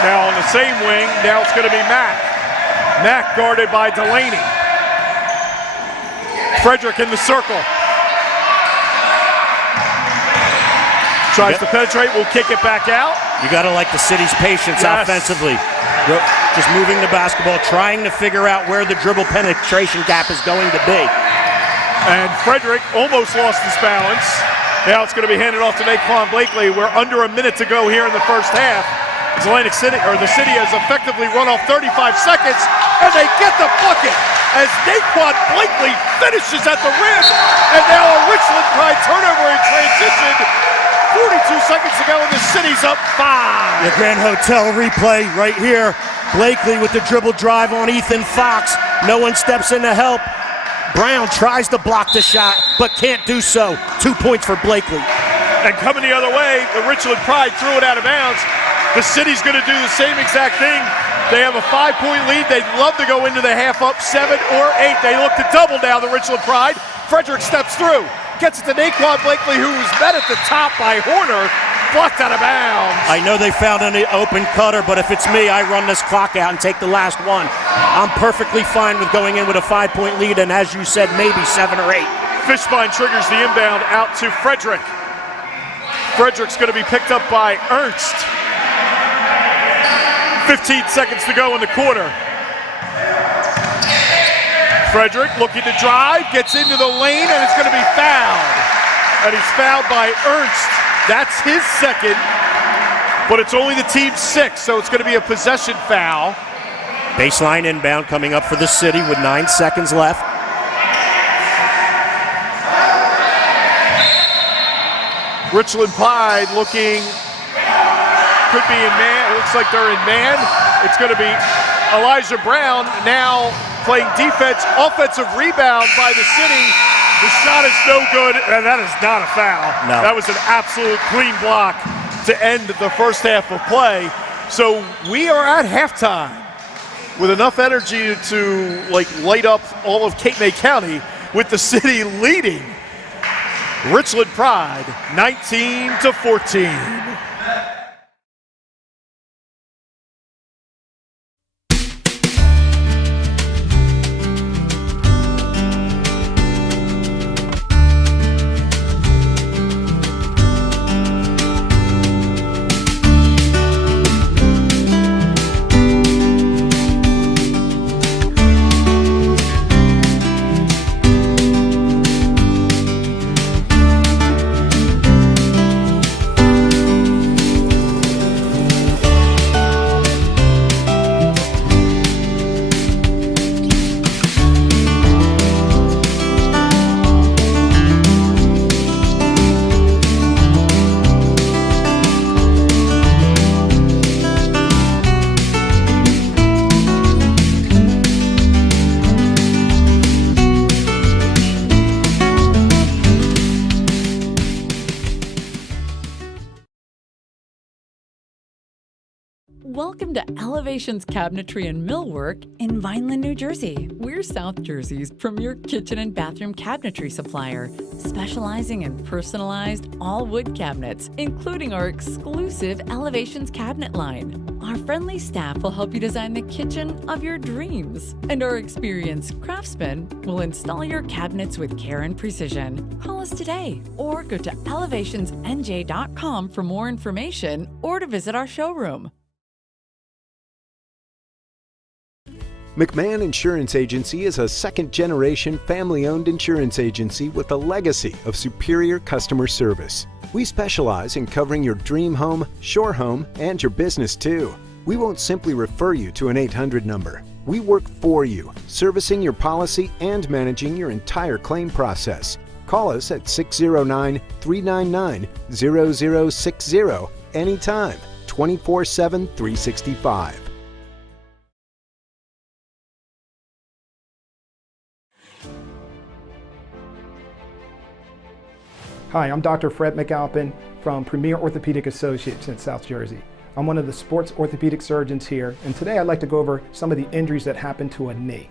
Now on the same wing, now it's going to be Mack. Mack guarded by Delaney. Frederick in the circle. Tries to penetrate, will kick it back out. You got to like the city's patience offensively. Just moving the basketball, trying to figure out where the dribble penetration gap is going to be. And Frederick almost lost his balance. Now it's going to be handed off to Naquan Blakely. We're under a minute to go here in the first half. Atlantic City, or the city, has effectively run off 35 seconds, and they get the bucket as Naquan Blakely finishes at the rim. And now a Richland Pride turnover in transition. 42 seconds to go, and the city's up 5. The Grand Hotel replay right here. Blakely with the dribble drive on Ethan Fox. No one steps in to help. Brown tries to block the shot, but can't do so. 2 points for Blakely. And coming the other way, the Richland Pride threw it out of bounds. The city's going to do the same exact thing. They have a 5-point lead. They'd love to go into the half up 7 or 8. They look to double now, the Richland Pride. Frederick steps through. Gets it to Naquan Blakely, who was met at the top by Horner. Blocked out of bounds. I know they found an open cutter, but if it's me, I run this clock out and take the last one. I'm perfectly fine with going in with a 5-point lead, and as you said, maybe 7 or 8. Fishbein triggers the inbound out to Frederick. Frederick's going to be picked up by Ernst. 15 seconds to go in the quarter. Frederick looking to drive, gets into the lane, and it's going to be fouled. And he's fouled by Ernst. That's his second, but it's only the team's 6, so it's going to be a possession foul. Baseline inbound coming up for the city with 9 seconds left. Richland Pride looking, could be in man. It looks like they're in man. It's going to be Elijah Brown now playing defense. Offensive rebound by the city. The shot is no good, and that is not a foul. No. That was an absolute clean block to end the first half of play. So we are at halftime with enough energy to light up all of Cape May County, with the city leading Richland Pride 19-14. Welcome to Elevations Cabinetry and Millwork in Vineland, New Jersey. We're South Jersey's premier kitchen and bathroom cabinetry supplier, specializing in personalized all-wood cabinets, including our exclusive Elevations cabinet line. Our friendly staff will help you design the kitchen of your dreams, and our experienced craftsmen will install your cabinets with care and precision. Call us today or go to elevationsnj.com for more information or to visit our showroom. McMahon Insurance Agency is a second-generation family-owned insurance agency with a legacy of superior customer service. We specialize in covering your dream home, shore home, and your business too. We won't simply refer you to an 800 number. We work for you, servicing your policy and managing your entire claim process. Call us at 609-399-0060 anytime, 24/7, 365. Hi, I'm Dr. Fred McAlpin from Premier Orthopedic Associates in South Jersey. I'm one of the sports orthopedic surgeons here, and today I'd like to go over some of the injuries that happen to a knee.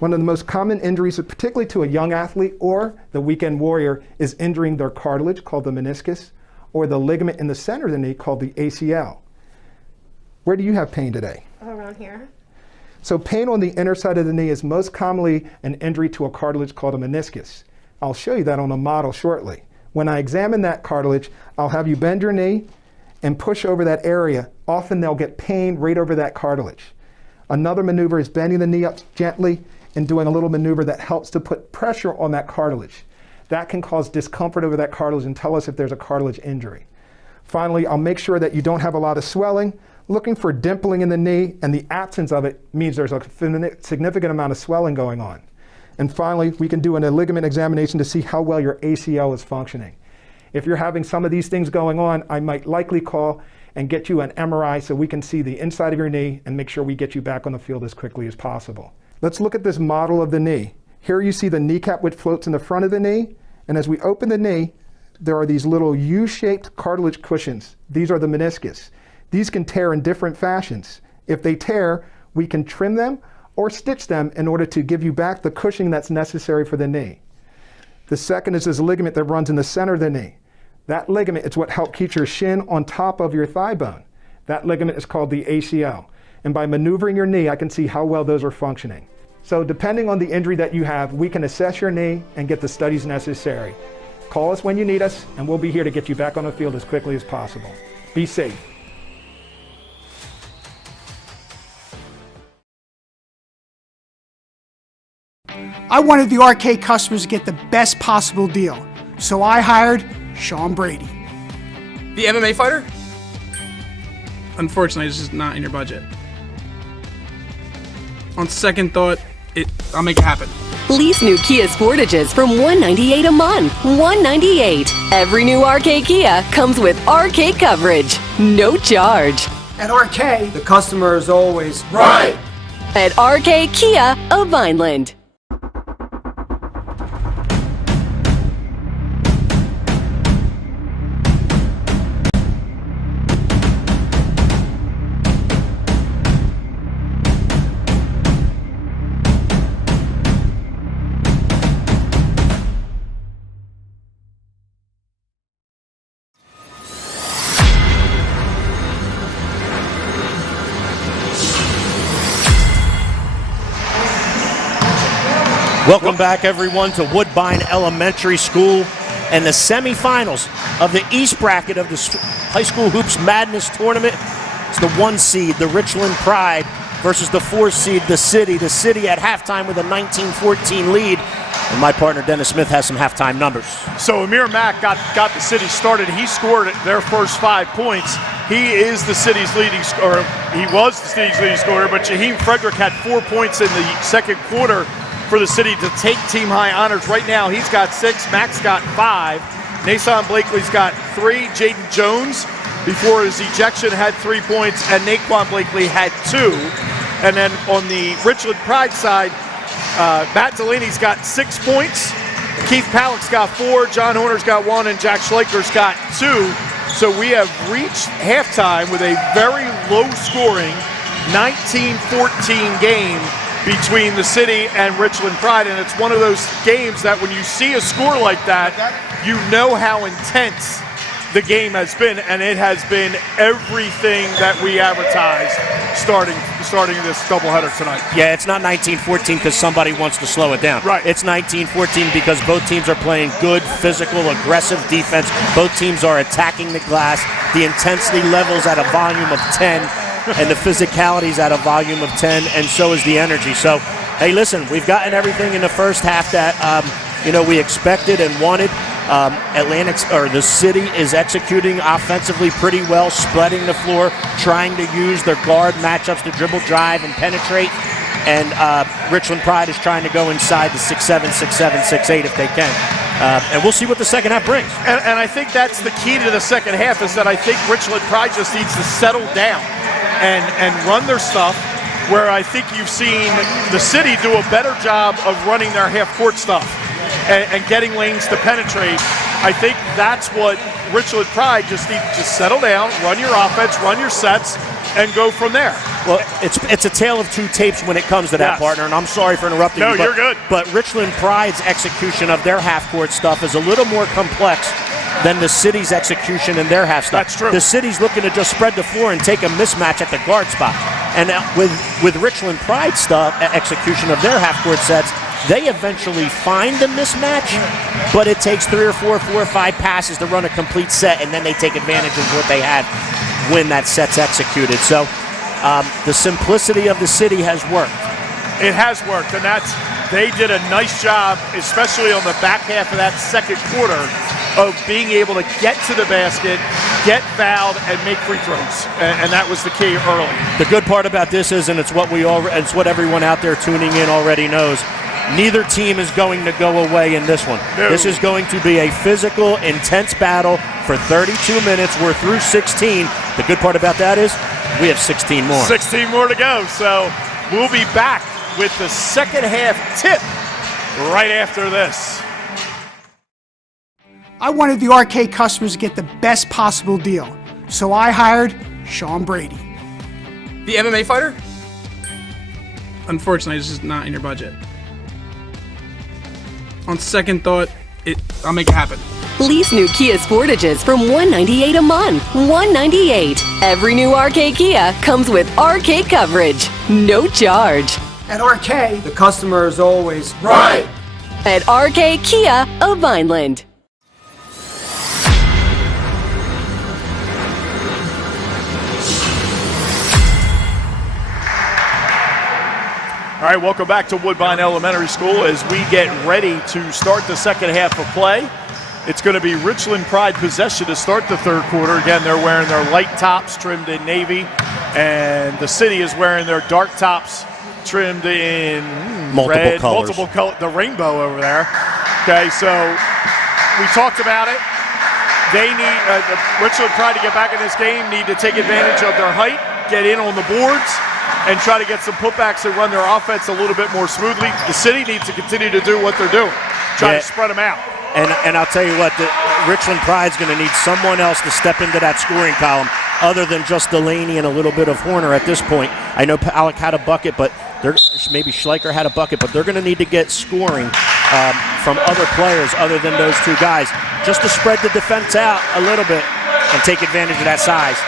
One of the most common injuries, particularly to a young athlete or the weekend warrior, is injuring their cartilage, called the meniscus, or the ligament in the center of the knee, called the ACL. Where do you have pain today? Around here. So pain on the inner side of the knee is most commonly an injury to a cartilage called a meniscus. I'll show you that on a model shortly. When I examine that cartilage, I'll have you bend your knee and push over that area. Often they'll get pain right over that cartilage. Another maneuver is bending the knee up gently and doing a little maneuver that helps to put pressure on that cartilage. That can cause discomfort over that cartilage and tell us if there's a cartilage injury. Finally, I'll make sure that you don't have a lot of swelling. Looking for dimpling in the knee, and the absence of it means there's a significant amount of swelling going on. And finally, we can do a ligament examination to see how well your ACL is functioning. If you're having some of these things going on, I might likely call and get you an MRI so we can see the inside of your knee and make sure we get you back on the field as quickly as possible. Let's look at this model of the knee. Here you see the kneecap, which floats in the front of the knee. And as we open the knee, there are these little U-shaped cartilage cushions. These are the meniscus. These can tear in different fashions. If they tear, we can trim them or stitch them in order to give you back the cushioning that's necessary for the knee. The second is this ligament that runs in the center of the knee. That ligament is what helps keep your shin on top of your thigh bone. That ligament is called the ACL. And by maneuvering your knee, I can see how well those are functioning. So depending on the injury that you have, we can assess your knee and get the studies necessary. Call us when you need us, and we'll be here to get you back on the field as quickly as possible. Be safe. I wanted the RK customers to get the best possible deal, so I hired Sean Brady. The MMA fighter? Unfortunately, it's just not in your budget. On second thought, I'll make it happen. Lease new Kia Sportages from $198 a month. $198. Every new RK Kia comes with RK coverage. No charge. At RK, The customer is always right. At RK Kia of Vineland. Welcome back, everyone, to Woodbine Elementary School and the semifinals of the East bracket of the High School Hoops Madness Tournament. It's the 1 seed, the Richland Pride, versus the 4 seed, the City. The City at halftime with a 19-14 lead. And my partner, Dennis Smith, has some halftime numbers. So Amir Mack got the City started. He scored their first 5 points. He is the city's leading scorer. He was the city's leading scorer, but Jaheim Frederick had 4 points in the second quarter for the City to take team high honors. Right now, he's got 6. Max got 5. Nason Blakely's got 3. Jaden Jones, before his ejection, had 3 points, and Naquan Blakely had 2. And then on the Richland Pride side, Matt Delaney's got 6 points. Keith Palleck's got 4. John Horner's got 1, and Jack Schleicher's got 2. So we have reached halftime with a very low-scoring 19-14 game between the City and Richland Pride, and it's one of those games that when you see a score like that, you know how intense the game has been, and it has been everything that we advertised starting this doubleheader tonight. Yeah, it's not 19-14 because somebody wants to slow it down. Right. It's 19-14 because both teams are playing good, physical, aggressive defense. Both teams are attacking the glass. The intensity levels at a volume of 10. And the physicality's at a volume of 10, and so is the energy. So, hey, listen, we've gotten everything in the first half that we expected and wanted. The City is executing offensively pretty well, spreading the floor, trying to use their guard matchups to dribble, drive, and penetrate. And Richland Pride is trying to go inside the 6'7", 6'7", 6'8" if they can. And we'll see what the second half brings. And I think that's the key to the second half, is that I think Richland Pride just needs to settle down and run their stuff, where I think you've seen the City do a better job of running their half-court stuff and getting lanes to penetrate. I think that's what Richland Pride just needs to settle down, run your offense, run your sets, and go from there. Well, it's a tale of two tapes when it comes to that, yes, partner, and I'm sorry for interrupting you. No, you're good. But Richland Pride's execution of their half-court stuff is a little more complex than the City's execution and their half stuff. That's true. The City's looking to just spread the floor and take a mismatch at the guard spot. And with Richland Pride's stuff, execution of their half-court sets, they eventually find the mismatch, but it takes 3 or 4 or 5 passes to run a complete set, and then they take advantage of what they have when that set's executed. So the simplicity of the City has worked. It has worked, and they did a nice job, especially on the back half of that second quarter, of being able to get to the basket, get fouled, and make free throws, and that was the key early. The good part about this is, and it's what everyone out there tuning in already knows, neither team is going to go away in this one. No. This is going to be a physical, intense battle for 32 minutes. We're through 16. The good part about that is we have 16 more. 16 more to go, so we'll be back with the second half tip right after this. I wanted the RK customers to get the best possible deal, so I hired Sean Brady. The MMA fighter? Unfortunately, it's just not in your budget. On second thought, I'll make it happen. Lease new Kia Sportages from $198 a month. $198. Every new RK Kia comes with RK coverage. No charge. At RK, The customer is always right. At RK Kia of Vineland. All right, welcome back to Woodbine Elementary School as we get ready to start the second half of play. It's going to be Richland Pride possession to start the third quarter. Again, they're wearing their light tops trimmed in navy, and the City is wearing their dark tops trimmed in Multiple red, colors. multiple color, the rainbow over there. Okay, so we talked about it. They need Richland Pride to get back in this game. Need to take advantage of their height, get in on the boards, and try to get some putbacks and run their offense a little bit more smoothly. The city needs to continue to do what they're doing, try to spread them out. And I'll tell you what, Richland Pride's going to need someone else to step into that scoring column other than just Delaney and a little bit of Horner at this point. I know Alec had a bucket, but maybe Schleicher had a bucket, but they're going to need to get scoring from other players other than those two guys just to spread the defense out a little bit and take advantage of that size.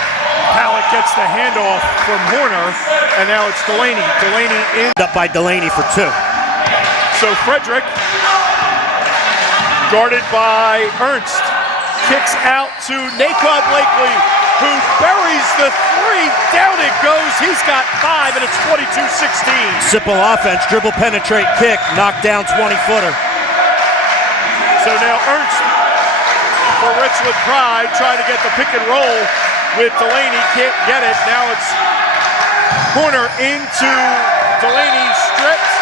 Alec gets the handoff from Horner, and now it's Delaney. Delaney in. Up by Delaney for two. So Frederick, guarded by Ernst, kicks out to Naquan Blakely, who buries the three. Down it goes. He's got 5, and it's 22-16. Simple offense, dribble, penetrate, kick, knock down 20-footer. So now Ernst for Richland Pride trying to get the pick and roll with Delaney. Can't get it. Now it's Horner into Delaney, stripped.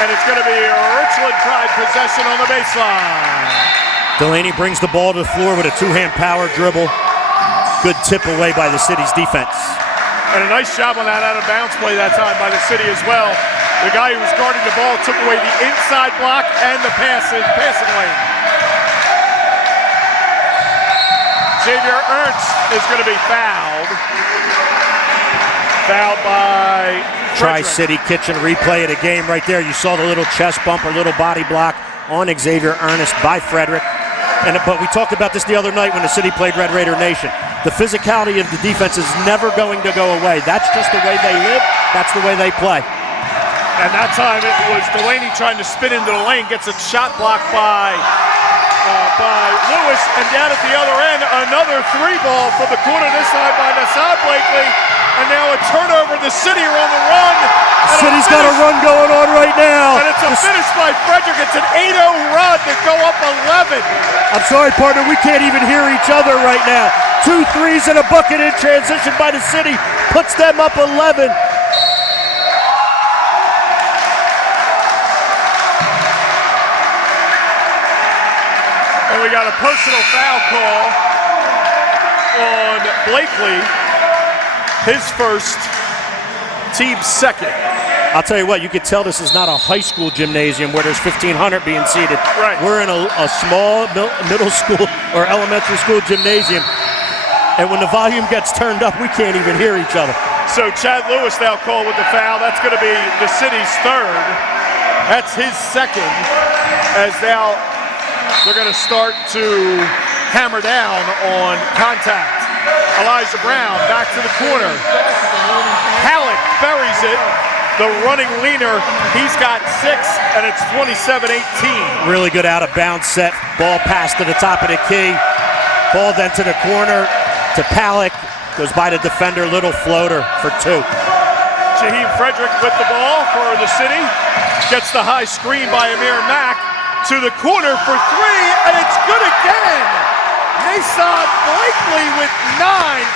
And it's going to be a Richland Pride possession on the baseline. Delaney brings the ball to the floor with a two-hand power dribble. Good tip away by the city's defense. And a nice job on that out-of-bounds play that time by the city as well. The guy who was guarding the ball took away the inside block and the passing lane. Xavier Ernst is going to be fouled. Fouled by Tri-City Kitchen replay of the game right there. You saw the little chest bump or little body block on Xavier Ernst by Frederick. But we talked about this the other night when the city played Red Raider Nation. The physicality of the defense is never going to go away. That's just the way they live. That's the way they play. And that time it was Delaney trying to spin into the lane, gets a shot blocked by Lewis, and down at the other end, another three ball from the corner, this time by Nassad Blakely. And now a turnover. The City are on the run. City's got a run going on right now. And it's a finish by Frederick. It's an 8-0 run to go up 11. I'm sorry, partner. We can't even hear each other right now. 2 threes and a bucket in transition by the City. Puts them up 11. And we got a personal foul call on Blakely. His first, team's second. I'll tell you what, you could tell this is not a high school gymnasium where there's 1,500 being seated. Right. We're in a small middle school or elementary school gymnasium, and when the volume gets turned up, we can't even hear each other. So Chad Lewis now called with the foul. That's going to be the City's third. That's his second, as now they're going to start to hammer down on contact. Elijah Brown back to the corner. Halleck buries it. The running leaner, he's got 6, and it's 27-18. Really good out of bounds set. Ball pass to the top of the key. Ball then to the corner to Halleck. Goes by the defender, little floater for 2. Jaheim Frederick with the ball for the City. Gets the high screen by Amir Mack to the corner for 3, and it's good again. Nassad Blakely with 9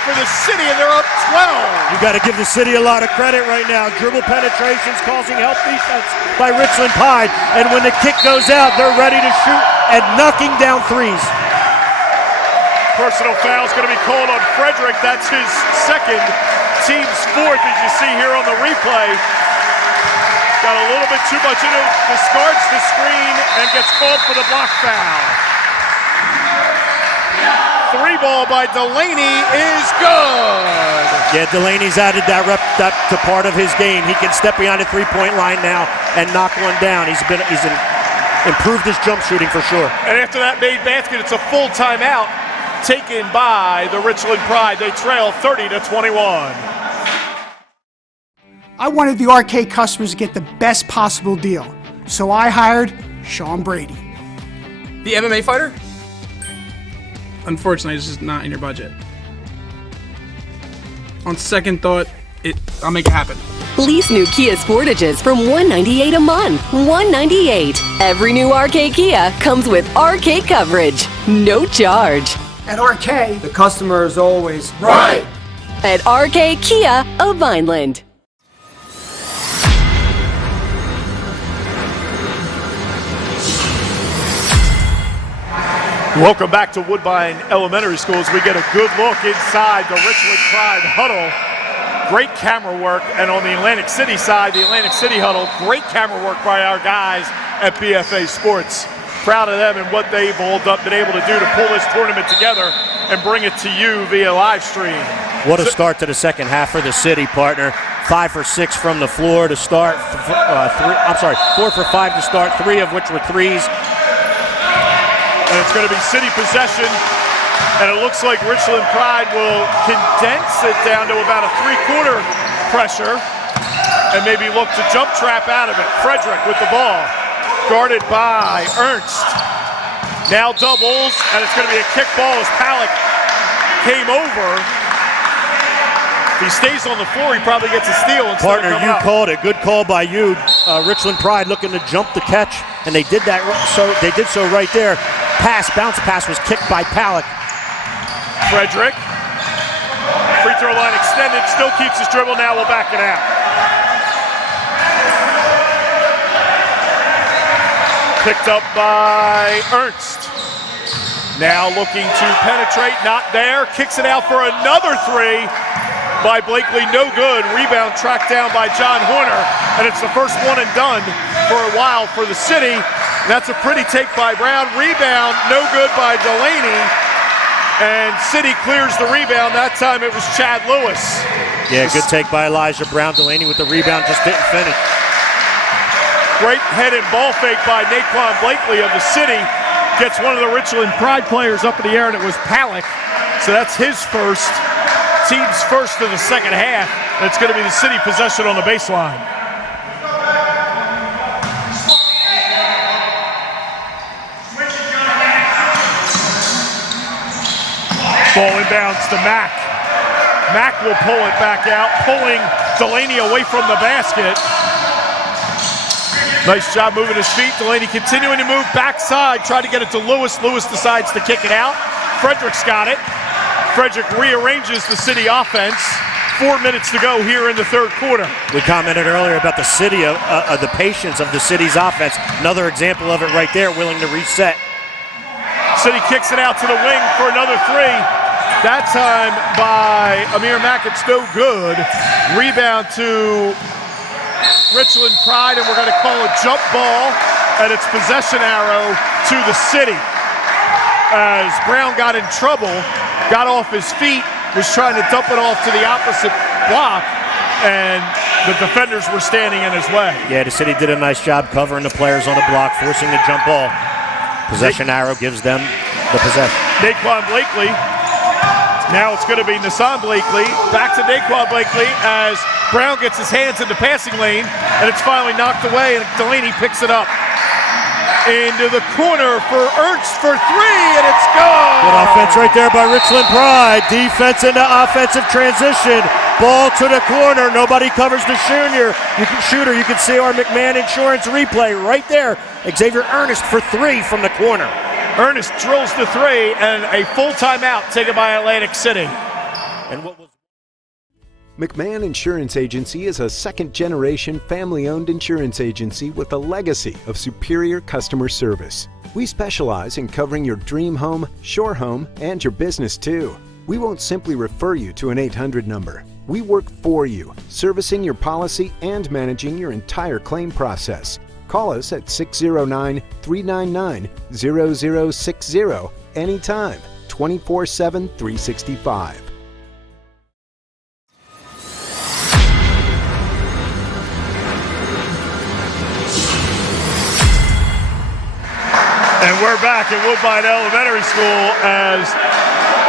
for the City, and they're up 12. You got to give the City a lot of credit right now. Dribble penetrations causing help defense by Richland Pride, and when the kick goes out, they're ready to shoot and knocking down threes. Personal foul is going to be called on Frederick. That's his second, team's 4th, as you see here on the replay. Got a little bit too much in it, discards the screen, and gets called for the block foul. 3 ball by Delaney is good. Yeah, Delaney's added that to part of his game. He can step behind the three-point line now and knock one down. He's improved his jump shooting for sure. And after that made basket, it's a full timeout taken by the Richland Pride. They trail 30-21. I wanted the arcade customers to get the best possible deal, so I hired Sean Brady. The MMA fighter? Unfortunately, it's just not in your budget. On second thought, I'll make it happen. Lease new Kia Sportages from $198 a month. $198. Every new RK Kia comes with RK coverage. No charge. At RK, The customer is always At RK Kia of Vineland. Welcome back to Woodbine Elementary School as we get a good look inside the Richland Pride huddle. Great camera work, and on the Atlantic City side, the Atlantic City huddle, great camera work by our guys at BFA Sports. Proud of them and what they've all been able to do to pull this tournament together and bring it to you via live stream. What a start to the second half for the city, partner. 5 for 6 from the floor to start. 4 for 5 to start, 3 of which were threes. And it's going to be city possession. And it looks like Richland Pride will condense it down to about a 3-quarter pressure and maybe look to jump trap out of it. Frederick with the ball, guarded by Ernst. Now doubles, and it's going to be a kick ball as Palak came over. If he stays on the floor, he probably gets a steal. Partner, you called it. Good call by you. Richland Pride looking to jump the catch, and they did that. So they did so right there. Bounce pass was kicked by Palak. Frederick, free throw line extended, still keeps his dribble, now will back it out. Picked up by Ernst. Now looking to penetrate, not there, kicks it out for another 3 by Blakely, no good. Rebound tracked down by John Horner, and it's the first one and done for a while for the city. That's a pretty take by Brown. Rebound, no good by Delaney. And City clears the rebound. That time it was Chad Lewis. Yeah, good take by Elijah Brown. Delaney with the rebound, just didn't finish. Great head and ball fake by Naquan Blakely of the City. Gets one of the Richland Pride players up in the air, and it was Palak. So that's his first, team's first of the second half. And it's going to be the City possession on the baseline. Ball inbounds to Mack. Mack will pull it back out, pulling Delaney away from the basket. Nice job moving his feet. Delaney continuing to move backside, try to get it to Lewis. Lewis decides to kick it out. Frederick's got it. Frederick rearranges the City offense. 4 minutes to go here in the third quarter. We commented earlier about the city, the patience of the City's offense. Another example of it right there, willing to reset. City kicks it out to the wing for another 3. That time by Amir Mack, it's no good. Rebound to Richland Pride, and we're going to call a jump ball, and it's possession arrow to the City. As Brown got in trouble, got off his feet, was trying to dump it off to the opposite block, and the defenders were standing in his way. Yeah, the City did a nice job covering the players on the block, forcing the jump ball. Possession arrow gives them the possession. Naquan Blakely. Now it's going to be Nassan Blakely. Back to Naquan Blakely as Brown gets his hands in the passing lane, and it's finally knocked away, and Delaney picks it up. Into the corner for Ernst for 3, and it's gone! Good offense right there by Richland Pride. Defense into offensive transition. Ball to the corner. Nobody covers the shooter. You can see our McMahon Insurance replay right there. Xavier Ernest for 3 from the corner. Ernest drills the 3, and a full timeout taken by Atlantic City. And what was McMahon Insurance Agency is a second-generation family-owned insurance agency with a legacy of superior customer service. We specialize in covering your dream home, shore home, and your business too. We won't simply refer you to an 800 number. We work for you, servicing your policy and managing your entire claim process. Call us at 609-399-0060 anytime, 24/7, 365. And we're back at Woodbine Elementary School as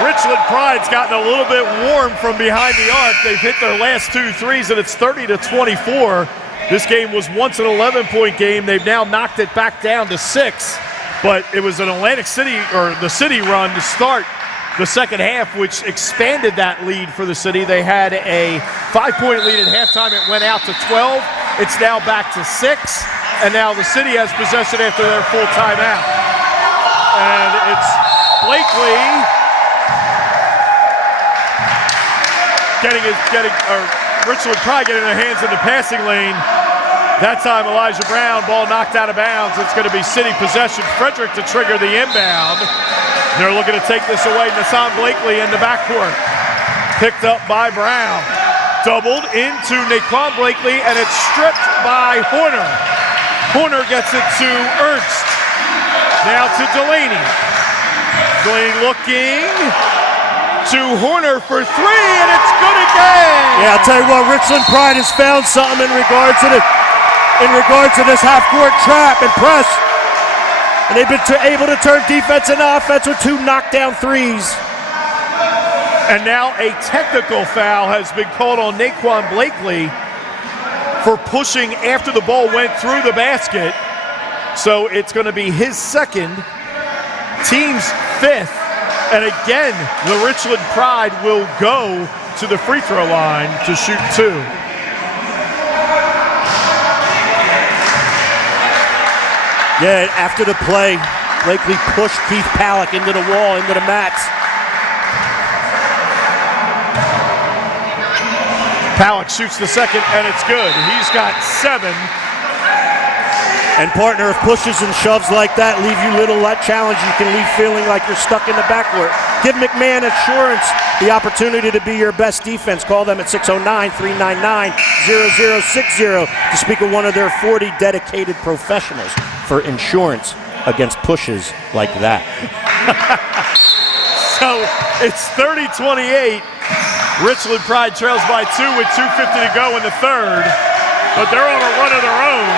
Richland Pride's gotten a little bit warm from behind the arc. They've hit their last 2 threes, and it's 30-24. This game was once an 11-point game. They've now knocked it back down to 6. But it was an Atlantic City, or the City run to start the second half, which expanded that lead for the City. They had a 5-point lead at halftime. It went out to 12. It's now back to 6. And now the City has possession after their full timeout. And it's Blakely Richland Pride getting their hands in the passing lane. That time, Elijah Brown, ball knocked out of bounds. It's going to be City possession. Frederick to trigger the inbound. They're looking to take this away. Nassan Blakely in the backcourt. Picked up by Brown. Doubled into Naquan Blakely, and it's stripped by Horner. Horner gets it to Ernst. Now to Delaney. Delaney looking to Horner for three, and it's good again. Yeah, I'll tell you what, Richland Pride has found something in regards to this half-court trap and press. And they've been able to turn defense into offense with two knockdown threes. And now a technical foul has been called on Naquan Blakely for pushing after the ball went through the basket. So it's going to be his second, team's fifth. And again, the Richland Pride will go to the free throw line to shoot two. Yeah, after the play, Blakely pushed Keith Palak into the wall, into the mats. Palak shoots the second, and it's good. He's got 7. And partner, if pushes and shoves like that leave you little challenge, you can leave feeling like you're stuck in the backcourt. Give McMahon Assurance the opportunity to be your best defense. Call them at 609-399-0060 to speak with one of their 40 dedicated professionals for insurance against pushes like that. So it's 30-28. Richland Pride trails by 2 with 2:50 to go in the third. But they're on a run of their own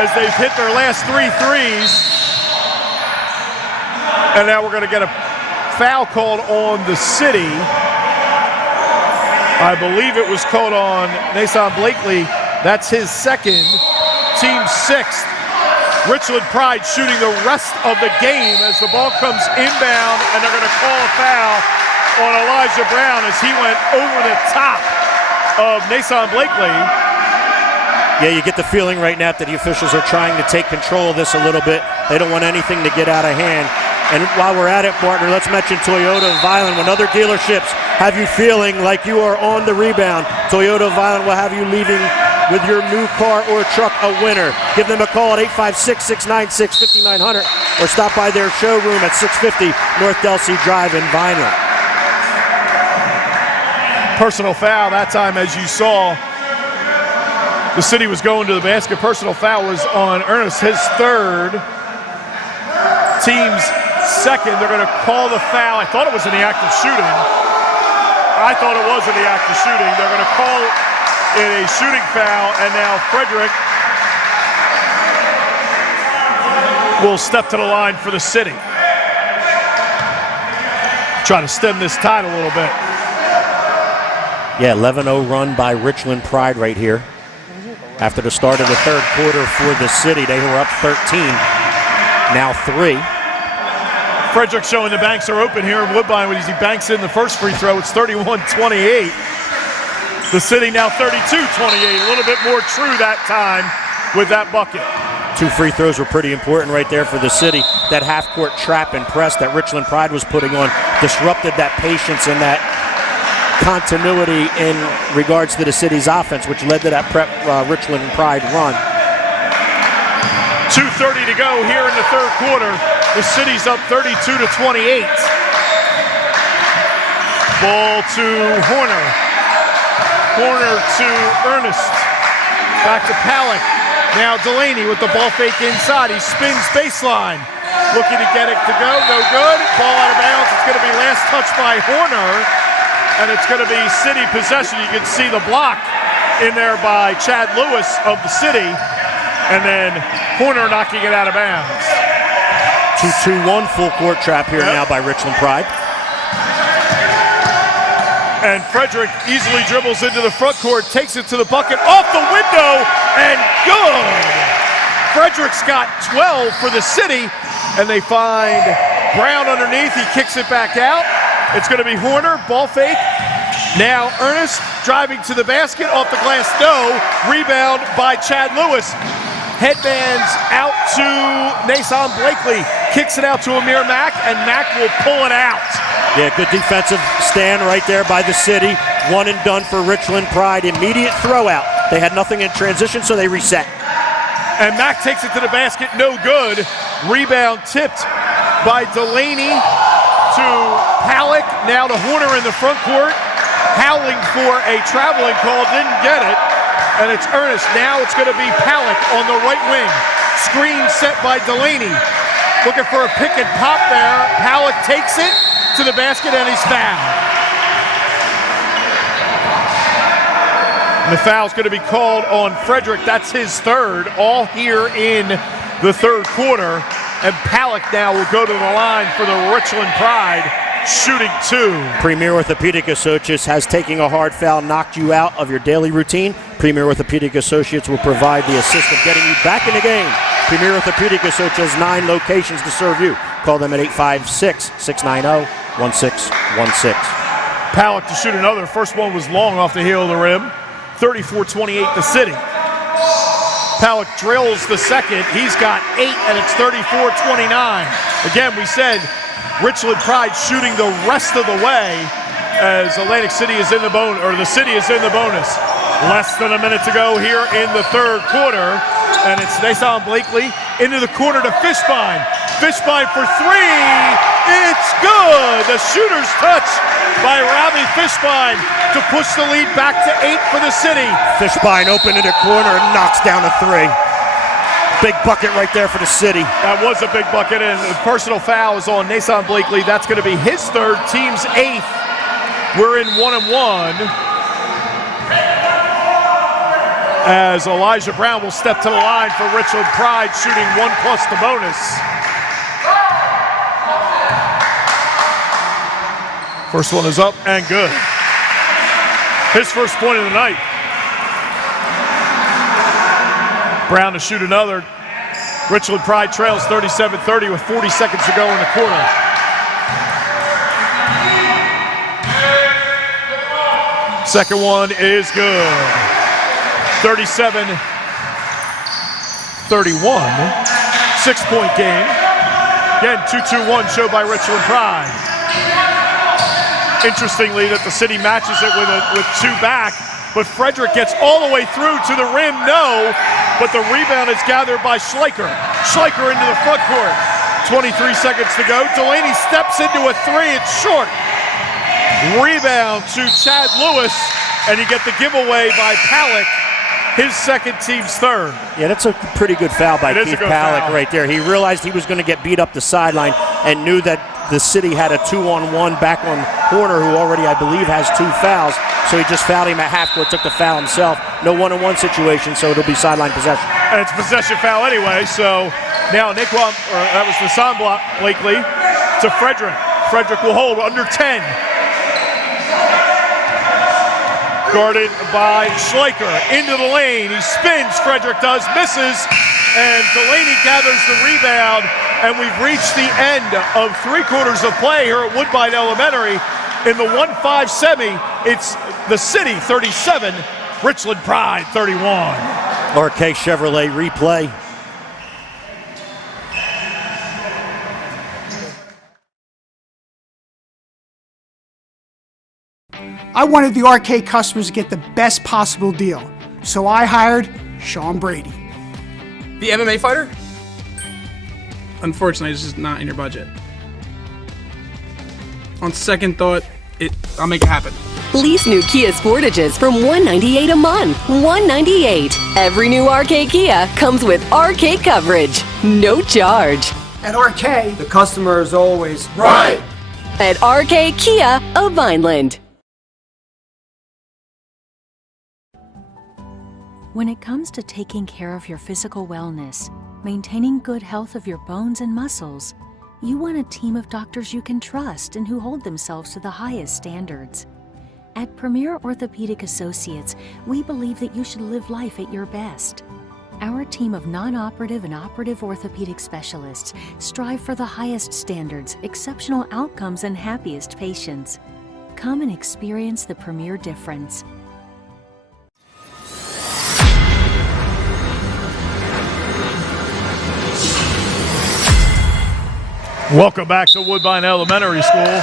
as they've hit their last 3 threes. And now we're going to get a foul called on the City. I believe it was called on Nassan Blakely. That's his second, team 6th. Richland Pride shooting the rest of the game as the ball comes inbound, and they're going to call a foul on Elijah Brown as he went over the top of Nassan Blakely. Yeah, you get the feeling right now that the officials are trying to take control of this a little bit. They don't want anything to get out of hand. And while we're at it, partner, let's mention Toyota of Vineland. When other dealerships have you feeling like you are on the rebound, Toyota of Vineland will have you leaving with your new car or truck a winner. Give them a call at 856-696-5900 or stop by their showroom at 650 North Delsea Drive in Vineland. Personal foul that time, as you saw. The City was going to the basket. Personal foul was on Ernest, his third. Team's second. They're going to call the foul. I thought it was in the act of shooting. I thought it was in the act of shooting. They're going to call it a shooting foul, and now Frederick will step to the line for the City. Try to stem this tide a little bit. Yeah, 11-0 run by Richland Pride right here. After the start of the third quarter for the City, they were up 13, now 3. Frederick showing the banks are open here in Woodbine when he banks in the first free throw. It's 31-28. The City now 32-28. A little bit more true that time with that bucket. 2 free throws were pretty important right there for the City. That half-court trap and press that Richland Pride was putting on disrupted that patience and that continuity in regards to the City's offense, which led to that Richland Pride run. 2:30 to go here in the third quarter. The City's up 32-28. Ball to Horner. Horner to Ernest. Back to Palak. Now Delaney with the ball fake inside. He spins baseline. Looking to get it to go. No good. Ball out of bounds. It's going to be last touch by Horner. And it's going to be City possession. You can see the block in there by Chad Lewis of the City. And then Horner knocking it out of bounds. 2-2-1 full court trap here now by Richland Pride. And Frederick easily dribbles into the front court, takes it to the bucket, off the window, and good! Frederick's got 12 for the City, and they find Brown underneath. He kicks it back out. It's going to be Horner, ball fake. Now Ernest driving to the basket, off the glass, no. Rebound by Chad Lewis. Headbands out to Nassan Blakely. Kicks it out to Amir Mack, and Mack will pull it out. Yeah, good defensive stand right there by the City. One and done for Richland Pride. Immediate throw out They had nothing in transition, so they reset. And Mack takes it to the basket, no good. Rebound tipped by Delaney to Halleck, now to Horner in the front court. Howling for a traveling call, didn't get it. And it's Ernest. Now it's going to be Halleck on the right wing. Screen set by Delaney. Looking for a pick and pop there. Halleck takes it to the basket and he's fouled. And the foul's going to be called on Frederick. That's his third, all here in the third quarter. And Halleck now will go to the line for the Richland Pride, shooting 2. Premier Orthopedic Associates has taking a hard foul knocked you out of your daily routine. Premier Orthopedic Associates will provide the assist of getting you back in the game. Premier Orthopedic Associates has 9 locations to serve you. Call them at 856-690-1616. Halleck to shoot another. First one was long off the heel of the rim. 34-28 the City. Halleck drills the second. He's got 8, and it's 34-29. Again, we said Richland Pride shooting the rest of the way as Atlantic City is in the the City is in the bonus. Less than a minute to go here in the third quarter, and it's Nason Blakely into the corner to Fishbein. Fishbein for 3. It's good. The shooter's touch by Robbie Fishbein to push the lead back to 8 for the City. Fishbein open in the corner and knocks down a 3. Big bucket right there for the City. That was a big bucket, and the personal foul is on Nason Blakely. That's going to be his third, team's 8th. We're in 1-1. As Elijah Brown will step to the line for Richland Pride, shooting 1 plus the bonus. First one is up and good. His first point of the night. Brown to shoot another. Richland Pride trails 37-30 with 40 seconds to go in the quarter. Second one is good. 37-31. 6-point game. Again, 2-2-1 show by Richland Pride. Interestingly, that the City matches it with 2 back, but Frederick gets all the way through to the rim, no, but the rebound is gathered by Schleicher. Schleicher into the front court. 23 seconds to go. Delaney steps into a 3, it's short. Rebound to Chad Lewis, and you get the giveaway by Halleck, his second, team's third. Yeah, that's a pretty good foul by Keith Halleck right there. He realized he was going to get beat up the sideline and knew that the City had a 2-on-1 back on Horner, who already, I believe, has 2 fouls. So he just fouled him at half court, took the foul himself. No 1-on-1 situation, so it'll be sideline possession. And it's possession foul anyway, so now that was Nason Blakely to Frederick. Frederick will hold under 10. Guarded by Schleicher. Into the lane. He spins. Frederick does. Misses. And Delaney gathers the rebound. And we've reached the end of 3 quarters of play here at Woodbine Elementary. In the 1-5 semi, it's the City 37, Richland Pride 31. RK Chevrolet replay. I wanted the RK customers to get the best possible deal, so I hired Sean Brady. The MMA fighter? Unfortunately, it's just not in your budget. On second thought, I'll make it happen. Lease new Kia Sportages from $198 a month. $198. Every new RK Kia comes with RK coverage. No charge. At RK, The customer is always right. At RK Kia of Vineland. When it comes to taking care of your physical wellness, maintaining good health of your bones and muscles, you want a team of doctors you can trust and who hold themselves to the highest standards. At Premier Orthopedic Associates, we believe that you should live life at your best. Our team of non-operative and operative orthopedic specialists strive for the highest standards, exceptional outcomes, and happiest patients. Come and experience the Premier difference. Welcome back to Woodbine Elementary School.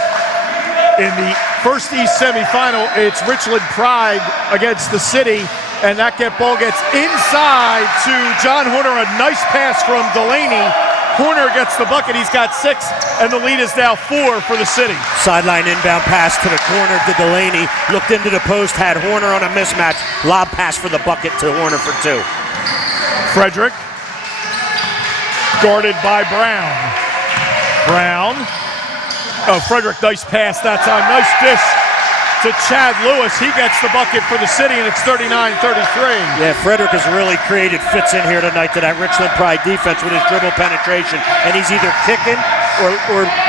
In the first East semifinal, it's Richland Pride against the City. and that ball gets inside to John Horner. A nice pass from Delaney. Horner gets the bucket. He's got 6, and the lead is now 4 for the City. Sideline inbound pass to the corner to Delaney. Looked into the post, had Horner on a mismatch. Lob pass for the bucket to Horner for 2. Frederick, guarded by Brown. Frederick, nice pass that time. Nice dish to Chad Lewis. He gets the bucket for the City, and it's 39-33. Yeah, Frederick has really created fits in here tonight to that Richland Pride defense with his dribble penetration, and he's either kicking or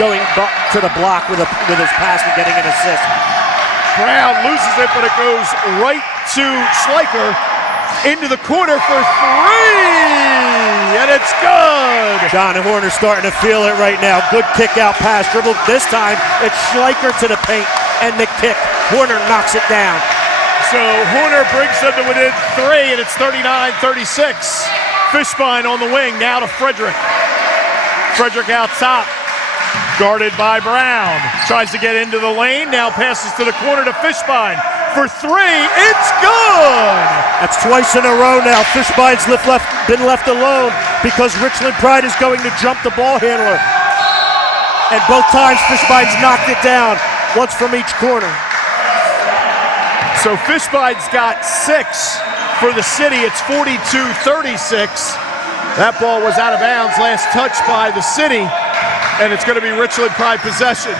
going to the block with his pass and getting an assist. Brown loses it, but it goes right to Schleicher into the corner for 3, and it's good. John Horner starting to feel it right now. Good kick out pass, dribble. This time it's Schleicher to the paint and the kick. Horner knocks it down. So Horner brings them to within 3, and it's 39-36. Fishbein on the wing, now to Frederick. Frederick out top, guarded by Brown. Tries to get into the lane, now passes to the corner to Fishbein. For 3, it's good! That's twice in a row now. Fishbein's been left alone because Richland Pride is going to jump the ball handler. And both times Fishbein's knocked it down, once from each corner. So Fishbein's got 6 for the City. It's 42-36. That ball was out of bounds, last touch by the City, and it's going to be Richland Pride possession.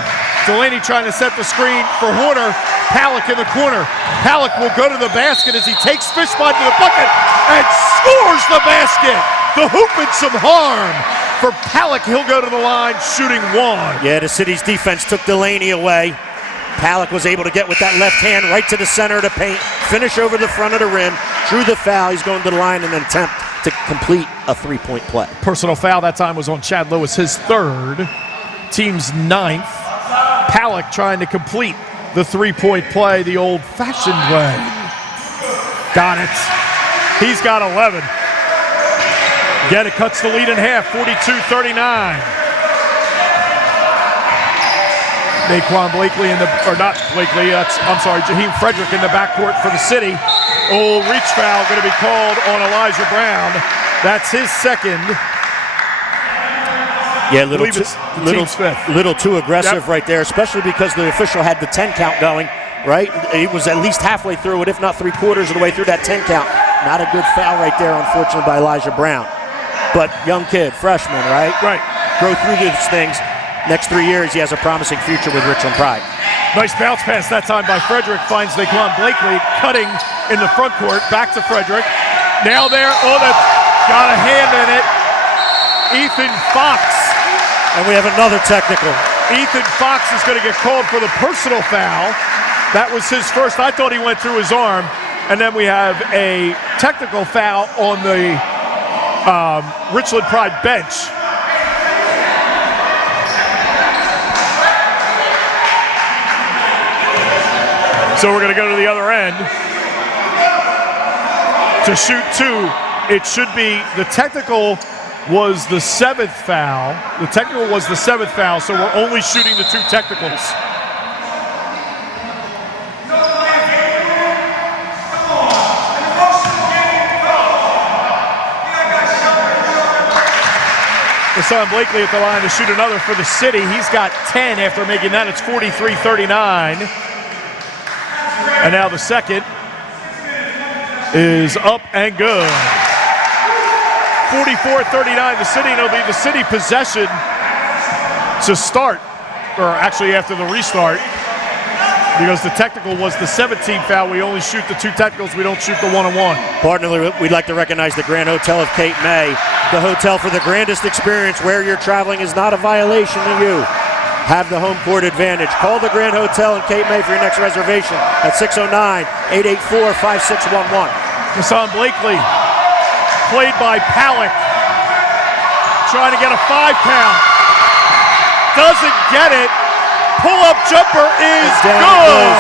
Delaney trying to set the screen for Horner. Palick in the corner. Palick will go to the basket as he takes Fishbein to the bucket and scores the basket. The hoop and some harm for Palick. He'll go to the line shooting 1. Yeah, the City's defense took Delaney away. Palick was able to get with that left hand right to the center of the paint, finish over the front of the rim, drew the foul. He's going to the line in an attempt to complete a 3-point play. Personal foul that time was on Chad Lewis, his 3rd, team's 9th. Palick trying to complete the 3-point play the old-fashioned way. Got it. He's got 11. Again, it cuts the lead in half, 42-39. Naquan Blakely Jaheim Frederick in the backcourt for the City. Reach foul going to be called on Elijah Brown. That's his 2nd. Yeah, little too aggressive right there, especially because the official had the 10 count going, right? He was at least halfway through it, if not 3/4 of the way through that 10 count. Not a good foul right there, unfortunately, by Elijah Brown. But young kid, freshman, right? Right. Grow through these things. Next 3 years, he has a promising future with Richland Pride. Nice bounce pass that time by Frederick. Finds Naquan Blakely cutting in the front court. Back to Frederick. Now there. Oh, that's got a hand in it. Ethan Fox. And we have another technical. Ethan Fox is going to get called for the personal foul. That was his first. I thought he went through his arm. And then we have a technical foul on the Richland Pride bench. So we're going to go to the other end to shoot 2. It should be the technical was the 7th foul. The technical was the 7th foul, so we're only shooting the 2 technicals. Hassan Blakely at the line to shoot another for the City. He's got 10 after making that. It's 43-39. And now the second is up and good. 44-39 the City, and it'll be the City possession to start, or actually after the restart, because the technical was the 17th foul. We only shoot the 2 technicals. We don't shoot the 1-on-1. Partner, we'd like to recognize the Grand Hotel of Cape May, the hotel for the grandest experience. Where you're traveling is not a violation to you. Have the home court advantage. Call the Grand Hotel in Cape May for your next reservation at 609-884-5611. Hassan Blakely, played by Palick, trying to get a 5 count. Doesn't get it. Pull-up jumper is good.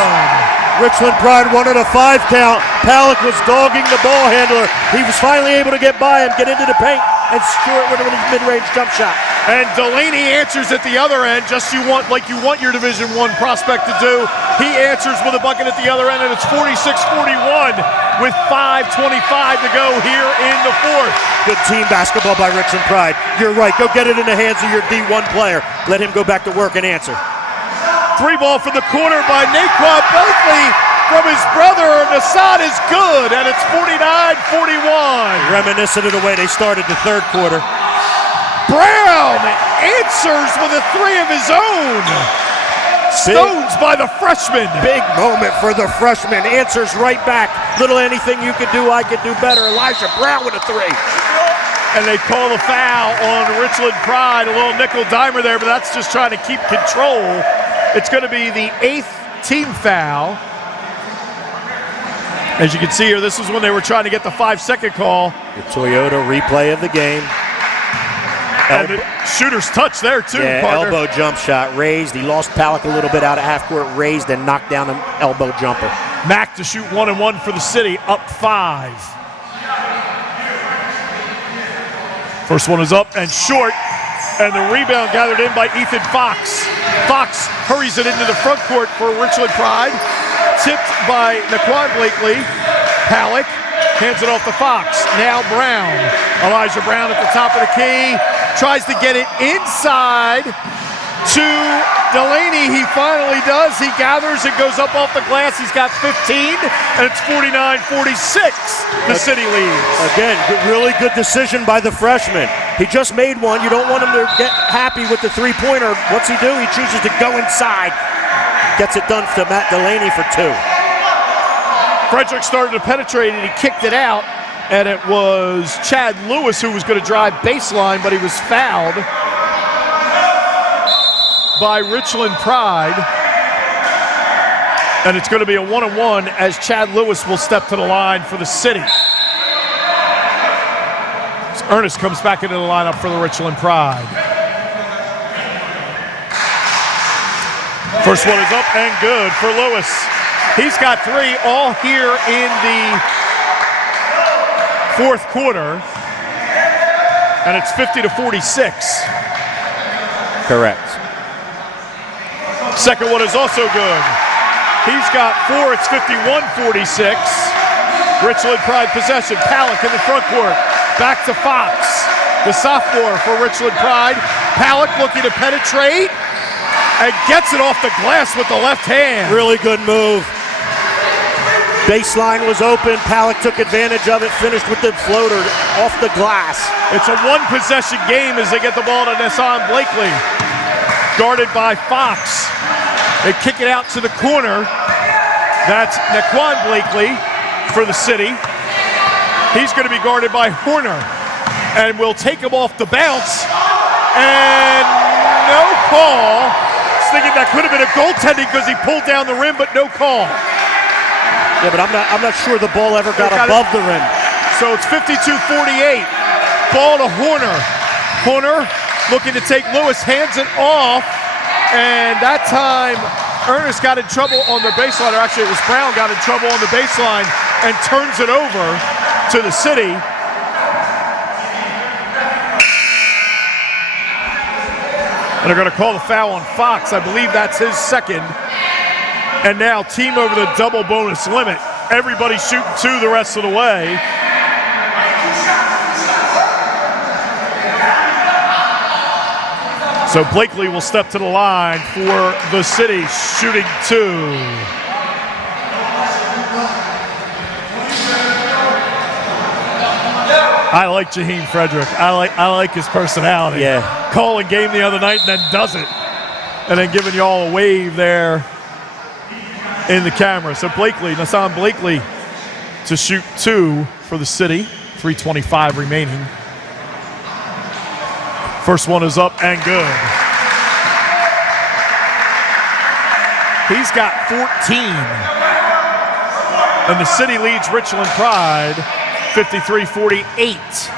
Richland Pride wanted a 5 count. Palick was dogging the ball handler. He was finally able to get by him, get into the paint, and score it with a mid-range jump shot. And Delaney answers at the other end, just like you want your Division I prospect to do. He answers with a bucket at the other end, and it's 46-41 with 5:25 to go here in the fourth. Good team basketball by Richland Pride. You're right. Go get it in the hands of your D1 player. Let him go back to work and answer. Three ball from the corner by Naquan Blakely from his brother. Nassad is good, and it's 49-41. Reminiscent of the way they started the third quarter. Brown answers with a three of his own. Stones by the freshman. Big moment for the freshman. Answers right back. Little anything you could do, I could do better. Elijah Brown with a three. And they call a foul on Richland Pride. A little nickel dimer there, but that's just trying to keep control. It's going to be the 8th team foul. As you can see here, this is when they were trying to get the 5-second call. The Toyota replay of the game. And the shooter's touch there too, yeah, partner. Elbow jump shot raised. He lost Palak a little bit out of half court, raised and knocked down an elbow jumper. Mack to shoot 1-and-1 for the city, up 5. First one is up and short, and the rebound gathered in by Ethan Fox. Fox hurries it into the front court for Richland Pride. Tipped by Naquan Blakely. Palak hands it off to Fox. Now Brown. Elijah Brown at the top of the key. Tries to get it inside to Delaney. He finally does. He gathers. It goes up off the glass. He's got 15, and it's 49-46. The city leads. Again, really good decision by the freshman. He just made one. You don't want him to get happy with the three-pointer. What's he do? He chooses to go inside. Gets it done to Matt Delaney for 2. Frederick started to penetrate, and he kicked it out. And it was Chad Lewis who was going to drive baseline, but he was fouled by Richland Pride. And it's going to be a 1-on-1 as Chad Lewis will step to the line for the city. So Ernest comes back into the lineup for the Richland Pride. First one is up and good for Lewis. He's got 3 all here in the fourth quarter, and it's 50-46. Correct. Second one is also good. He's got 4. It's 51-46. Richland Pride possession. Palak in the front court. Back to Fox, the sophomore for Richland Pride. Palak looking to penetrate and gets it off the glass with the left hand. Really good move. Baseline was open. Palak took advantage of it, finished with the floater off the glass. It's a one-possession game as they get the ball to Nassan Blakely. Guarded by Fox. They kick it out to the corner. That's Naquan Blakely for the city. He's going to be guarded by Horner. And will take him off the bounce. And no call. I was thinking that could have been a goaltending because he pulled down the rim, but no call. Yeah, but I'm not sure the ball ever got above the rim. So it's 52-48. Ball to Horner. Horner looking to take Lewis, hands it off, and that time Ernest got in trouble on the baseline, or actually it was Brown got in trouble on the baseline and turns it over to the city. And they're going to call the foul on Fox. I believe that's his second. And now team over the double bonus limit. Everybody shooting 2 the rest of the way. So Blakely will step to the line for the city, shooting 2. I like Jaheim Frederick. I like his personality. Yeah. Calling game the other night and then doesn't. And then giving you all a wave there in the camera. So Blakely, Nassan Blakely to shoot 2 for the city. 3:25 remaining. First one is up and good. He's got 14. And the city leads Richland Pride 53-48.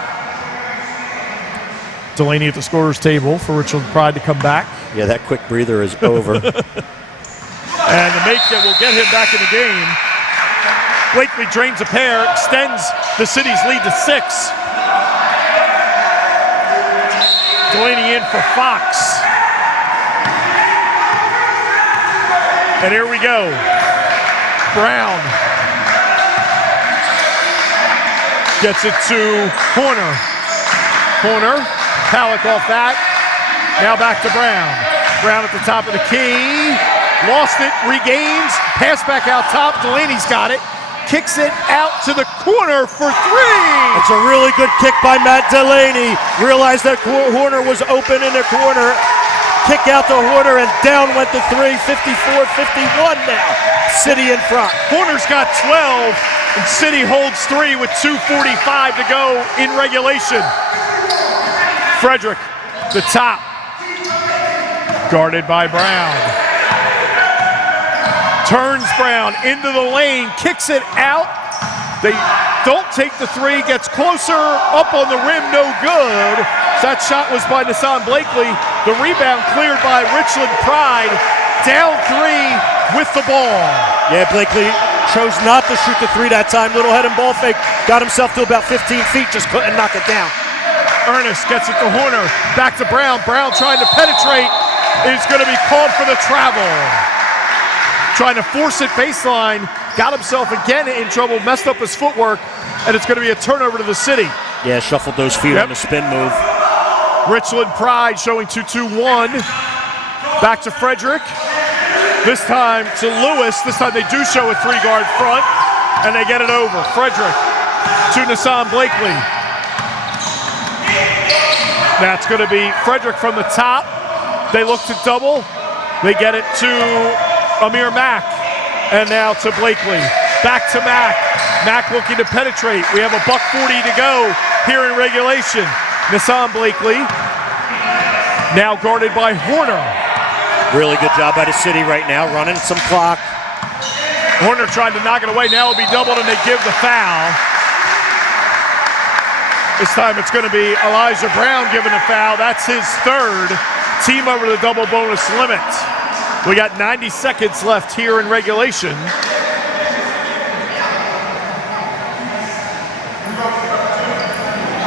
Delaney at the scorer's table for Richland Pride to come back. Yeah, that quick breather is over. And the make that will get him back in the game. Blakely drains a pair, extends the city's lead to 6. Delaney in for Fox. And here we go. Brown gets it to Horner. Horner, Halleck off that. Now back to Brown. Brown at the top of the key. Lost it, regains, pass back out top. Delaney's got it. Kicks it out to the corner for three. It's a really good kick by Matt Delaney. Realized that Horner was open in the corner. Kick out to Horner, and down went the three. 54-51 now. City in front. Horner's got 12, and City holds 3 with 2:45 to go in regulation. Frederick, the top. Guarded by Brown. Turns Brown into the lane, kicks it out. They don't take the three, gets closer, up on the rim, no good. That shot was by Nassan Blakely. The rebound cleared by Richland Pride. Down 3 with the ball. Yeah, Blakely chose not to shoot the three that time. Little head and ball fake. Got himself to about 15 feet, just couldn't knock it down. Ernest gets it to Horner. Back to Brown. Brown trying to penetrate. Is going to be called for the travel. Trying to force it baseline, got himself again in trouble, messed up his footwork, and it's going to be a turnover to the City. Yeah, shuffled those feet on the spin move. Richland Pride showing 2-2-1. Back to Frederick. This time to Lewis. This time they do show a 3-guard front, and they get it over. Frederick to Nassan Blakely. That's going to be Frederick from the top. They look to double. They get it to Amir Mack, and now to Blakely. Back to Mack. Mack looking to penetrate. We have a $1:40 to go here in regulation. Nassan Blakely, now guarded by Horner. Really good job by the City right now, running some clock. Horner trying to knock it away. Now it'll be doubled, and they give the foul. This time it's going to be Elijah Brown giving the foul. That's his third. Team over the double bonus limit. We got 90 seconds left here in regulation.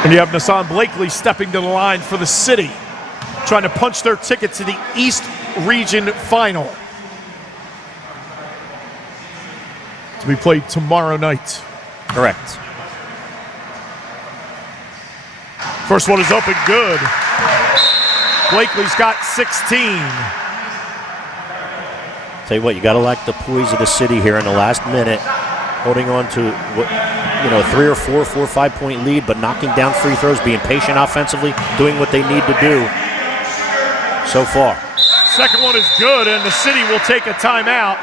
And you have Nassan Blakely stepping to the line for the City, trying to punch their ticket to the East Region Final, to be played tomorrow night. Correct. First one is open, good. Blakely's got 16. Tell you what, you got to like the poise of the City here in the last minute, holding on to, 3 or 4 or 5 point lead, but knocking down free throws, being patient offensively, doing what they need to do so far. Second one is good, and the City will take a timeout.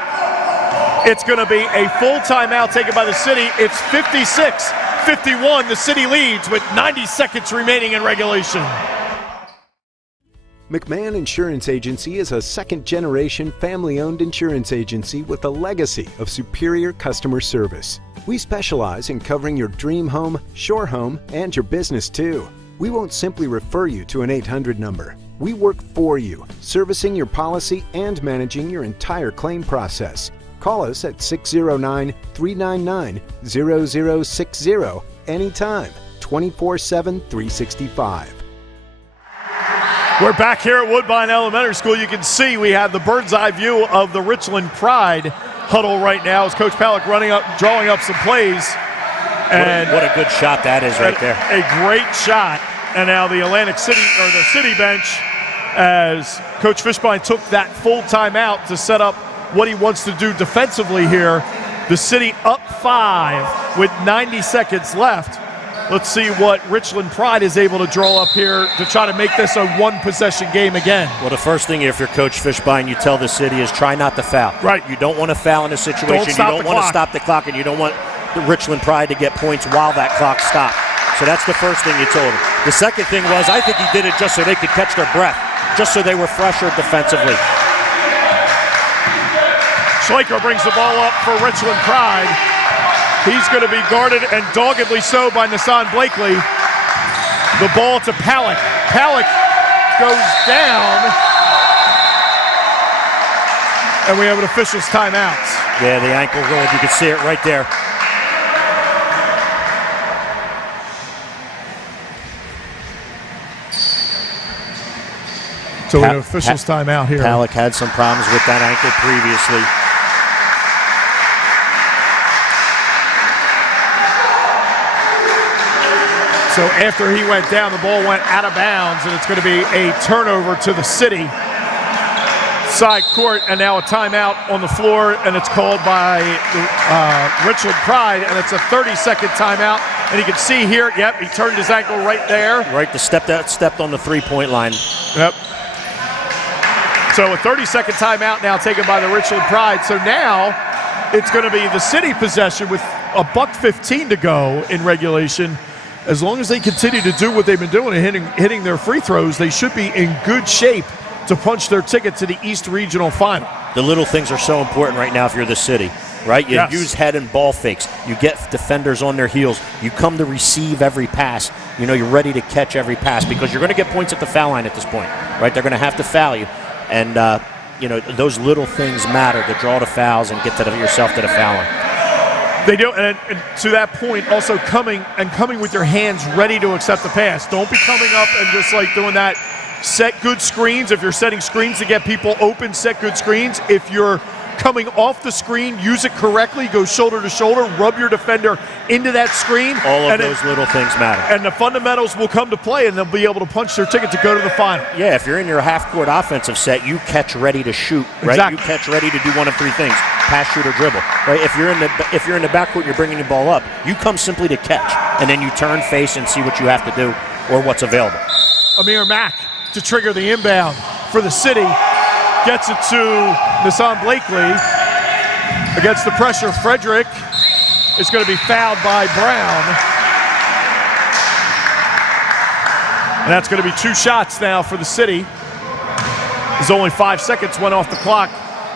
It's going to be a full timeout taken by the City. It's 56-51. The City leads with 90 seconds remaining in regulation. McMahon Insurance Agency is a second-generation family-owned insurance agency with a legacy of superior customer service. We specialize in covering your dream home, shore home, and your business too. We won't simply refer you to an 800 number. We work for you, servicing your policy and managing your entire claim process. Call us at 609-399-0060 anytime, 24/7, 365. We're back here at Woodbine Elementary School. You can see we have the bird's eye view of the Richland Pride huddle right now as Coach Palak running up, drawing up some plays. And what a good shot that is right there. A great shot. And now the Atlantic City, or the City bench, as Coach Fishbein took that full timeout to set up what he wants to do defensively here. The City up 5 with 90 seconds left. Let's see what Richland Pride is able to draw up here to try to make this a one-possession game again. Well, the first thing, if you're Coach Fishbein, you tell the City is try not to foul. Right. You don't want to foul in a situation. You don't want to stop the clock, and you don't want the Richland Pride to get points while that clock stopped. So that's the first thing you told him. The second thing was, I think he did it just so they could catch their breath, just so they were fresher defensively. Schleicher brings the ball up for Richland Pride. He's going to be guarded, and doggedly so, by Nassan Blakely. The ball to Palak. Palak goes down, and we have an official's timeout. Yeah, the ankle rolled. You can see it right there. So we have an official's timeout here. Palak had some problems with that ankle previously. So after he went down, the ball went out of bounds, and it's going to be a turnover to the City side court, and now a timeout on the floor, and it's called by Richland Pride, and it's a 30-second timeout. And you can see here, yep, he turned his ankle right there. Right, stepped on the three-point line. Yep. So a 30-second timeout now taken by the Richland Pride. So now it's going to be the City possession with a $1:15 to go in regulation. As long as they continue to do what they've been doing and hitting their free throws, they should be in good shape to punch their ticket to the East Regional Final. The little things are so important right now if you're the City, right? You use head and ball fakes. You get defenders on their heels. You come to receive every pass. You know, you're ready to catch every pass because you're going to get points at the foul line at this point, right? They're going to have to foul you. And, you know, those little things matter to draw the fouls and get yourself to the foul line. They do, and to that point, also coming with your hands ready to accept the pass. Don't be coming up and just like doing that. Set good screens. If you're setting screens to get people open, set good screens. If you're coming off the screen, use it correctly. Go shoulder to shoulder. Rub your defender into that screen. All of those little things matter. And the fundamentals will come to play, and they'll be able to punch their ticket to go to the final. Yeah, if you're in your half-court offensive set, you catch ready to shoot, right? Exactly. You catch ready to do one of three things: pass, shoot, or dribble. Right? If you're in the backcourt, you're bringing the ball up. You come simply to catch, and then you turn, face, and see what you have to do or what's available. Amir Mack to trigger the inbound for the City. Gets it to Nassan Blakely. Against the pressure, Frederick is going to be fouled by Brown. And that's going to be 2 shots now for the City. There's only 5 seconds went off the clock.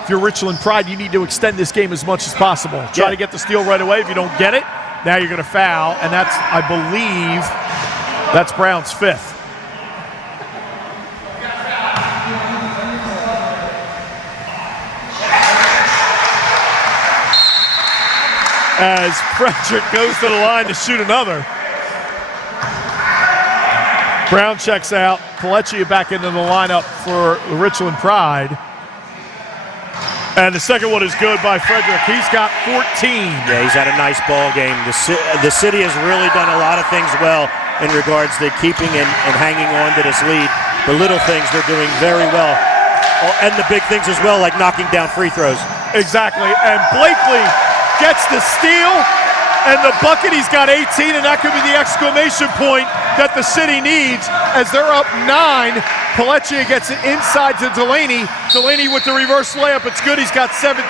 If you're Richland Pride, you need to extend this game as much as possible. Try to get the steal right away. If you don't get it, now you're going to foul. And that's, I believe, that's Brown's 5th. As Frederick goes to the line to shoot another. Brown checks out. Pelletier back into the lineup for the Richland Pride. And the second one is good by Frederick. He's got 14. Yeah, he's had a nice ball game. The City has really done a lot of things well in regards to keeping and hanging on to this lead. The little things they're doing very well. And the big things as well, like knocking down free throws. Exactly. And Blakely gets the steal and the bucket. He's got 18, and that could be the exclamation point that the City needs as they're up 9. Pelletier gets it inside to Delaney. Delaney with the reverse layup. It's good. He's got 17,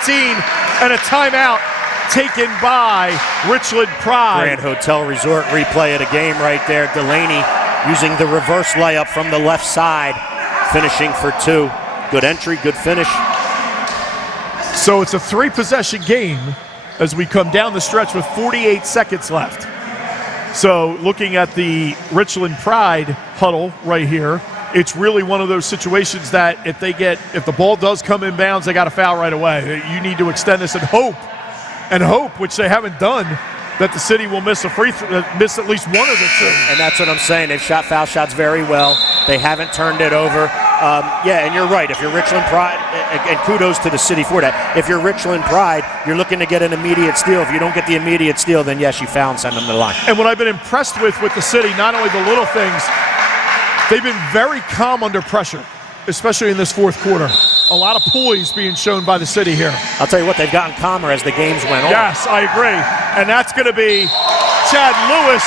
and a timeout taken by Richland Pride. Grand Hotel Resort replay of the game right there. Delaney using the reverse layup from the left side, finishing for 2. Good entry, good finish. So it's a 3-possession game as we come down the stretch with 48 seconds left. So looking at the Richland Pride huddle right here, it's really one of those situations that if the ball does come in bounds, they got to foul right away. You need to extend this and hope, which they haven't done, that the City will miss miss at least one of the 2. And that's what I'm saying. They've shot foul shots very well. They haven't turned it over. And you're right. If you're Richland Pride, and kudos to the City for that. If you're Richland Pride, you're looking to get an immediate steal. If you don't get the immediate steal, then yes, you foul and send them to the line. And what I've been impressed with the City, not only the little things, they've been very calm under pressure, especially in this fourth quarter. A lot of poise being shown by the City here. I'll tell you what, they've gotten calmer as the games went on. Yes, I agree. And that's going to be Chad Lewis,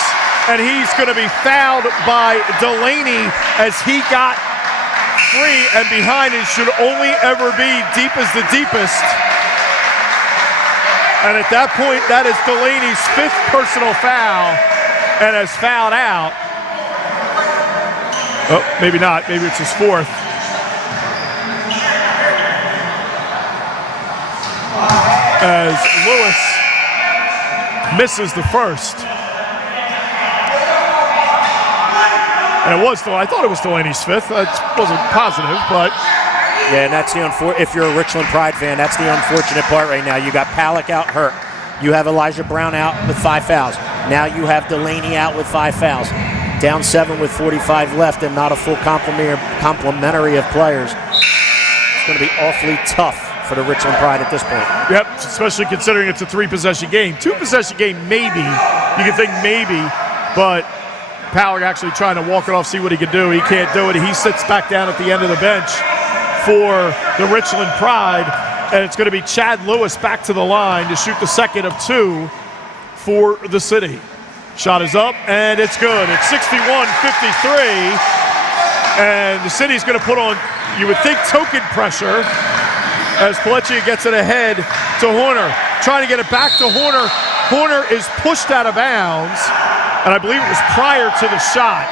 and he's going to be fouled by Delaney as he got free and behind, and should only ever be deep as the deepest. And at that point, that is Delaney's 5th personal foul and has fouled out. Oh, maybe not. Maybe it's his 4th. As Lewis misses the 1st. And I thought it was Delaney's 5th. That wasn't positive, but. Yeah, and that's if you're a Richland Pride fan, that's the unfortunate part right now. You got Palak out hurt. You have Elijah Brown out with 5 fouls. Now you have Delaney out with 5 fouls. Down 7 with 45 left and not a full complementary of players. It's going to be awfully tough for the Richland Pride at this point. Yep, especially considering it's a 3-possession game. 2-possession game, maybe. You can think maybe, but Power actually trying to walk it off, see what he can do. He can't do it. He sits back down at the end of the bench for the Richland Pride, and it's going to be Chad Lewis back to the line to shoot the second of 2 for the city. Shot is up, and it's good. It's 61-53, and the city's going to put on, you would think, token pressure as Pelletier gets it ahead to Horner. Trying to get it back to Horner. Horner is pushed out of bounds, and I believe it was prior to the shot.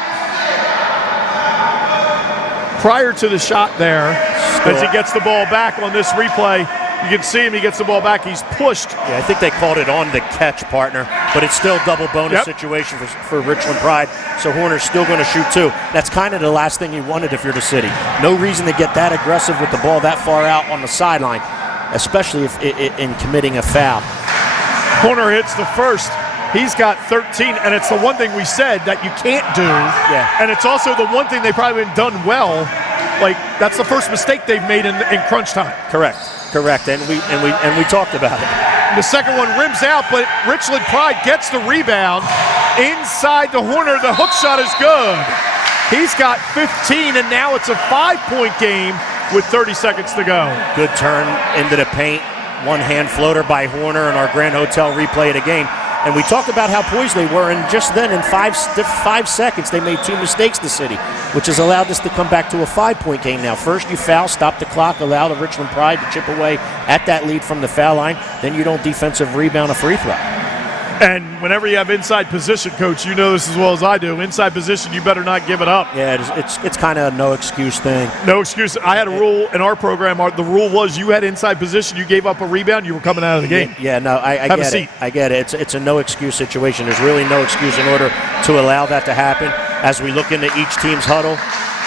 Prior to the shot there, as he gets the ball back on this replay. You can see him, he gets the ball back, he's pushed. Yeah, I think they called it on the catch, partner, but it's still double bonus situation for Richland Pride, so Horner's still going to shoot 2. That's kind of the last thing you wanted if you're the city. No reason to get that aggressive with the ball that far out on the sideline, especially if in committing a foul. Horner hits the first. He's got 13, and it's the one thing we said that you can't do. Yeah. And it's also the one thing they probably haven't done well. Like, that's the first mistake they've made in crunch time. Correct, and we talked about it. The second one rims out, but Richland Pride gets the rebound inside the Horner. The hook shot is good. He's got 15, and now it's a 5-point game with 30 seconds to go. Good turn into the paint. One-hand floater by Horner, and our Grand Hotel replay it again. And we talked about how poised they were, and just then in 5 seconds they made 2 mistakes, the city, which has allowed us to come back to a 5-point game now. First you foul, stop the clock, allow the Richland Pride to chip away at that lead from the foul line. Then you don't defensive rebound a free throw. And whenever you have inside position, Coach, you know this as well as I do. Inside position, you better not give it up. Yeah, it's kind of a no excuse thing. No excuse. I had a rule in our program. The rule was you had inside position, you gave up a rebound, you were coming out of the game. Yeah, no, I get it. I get it. It's a no excuse situation. There's really no excuse in order to allow that to happen. As we look into each team's huddle,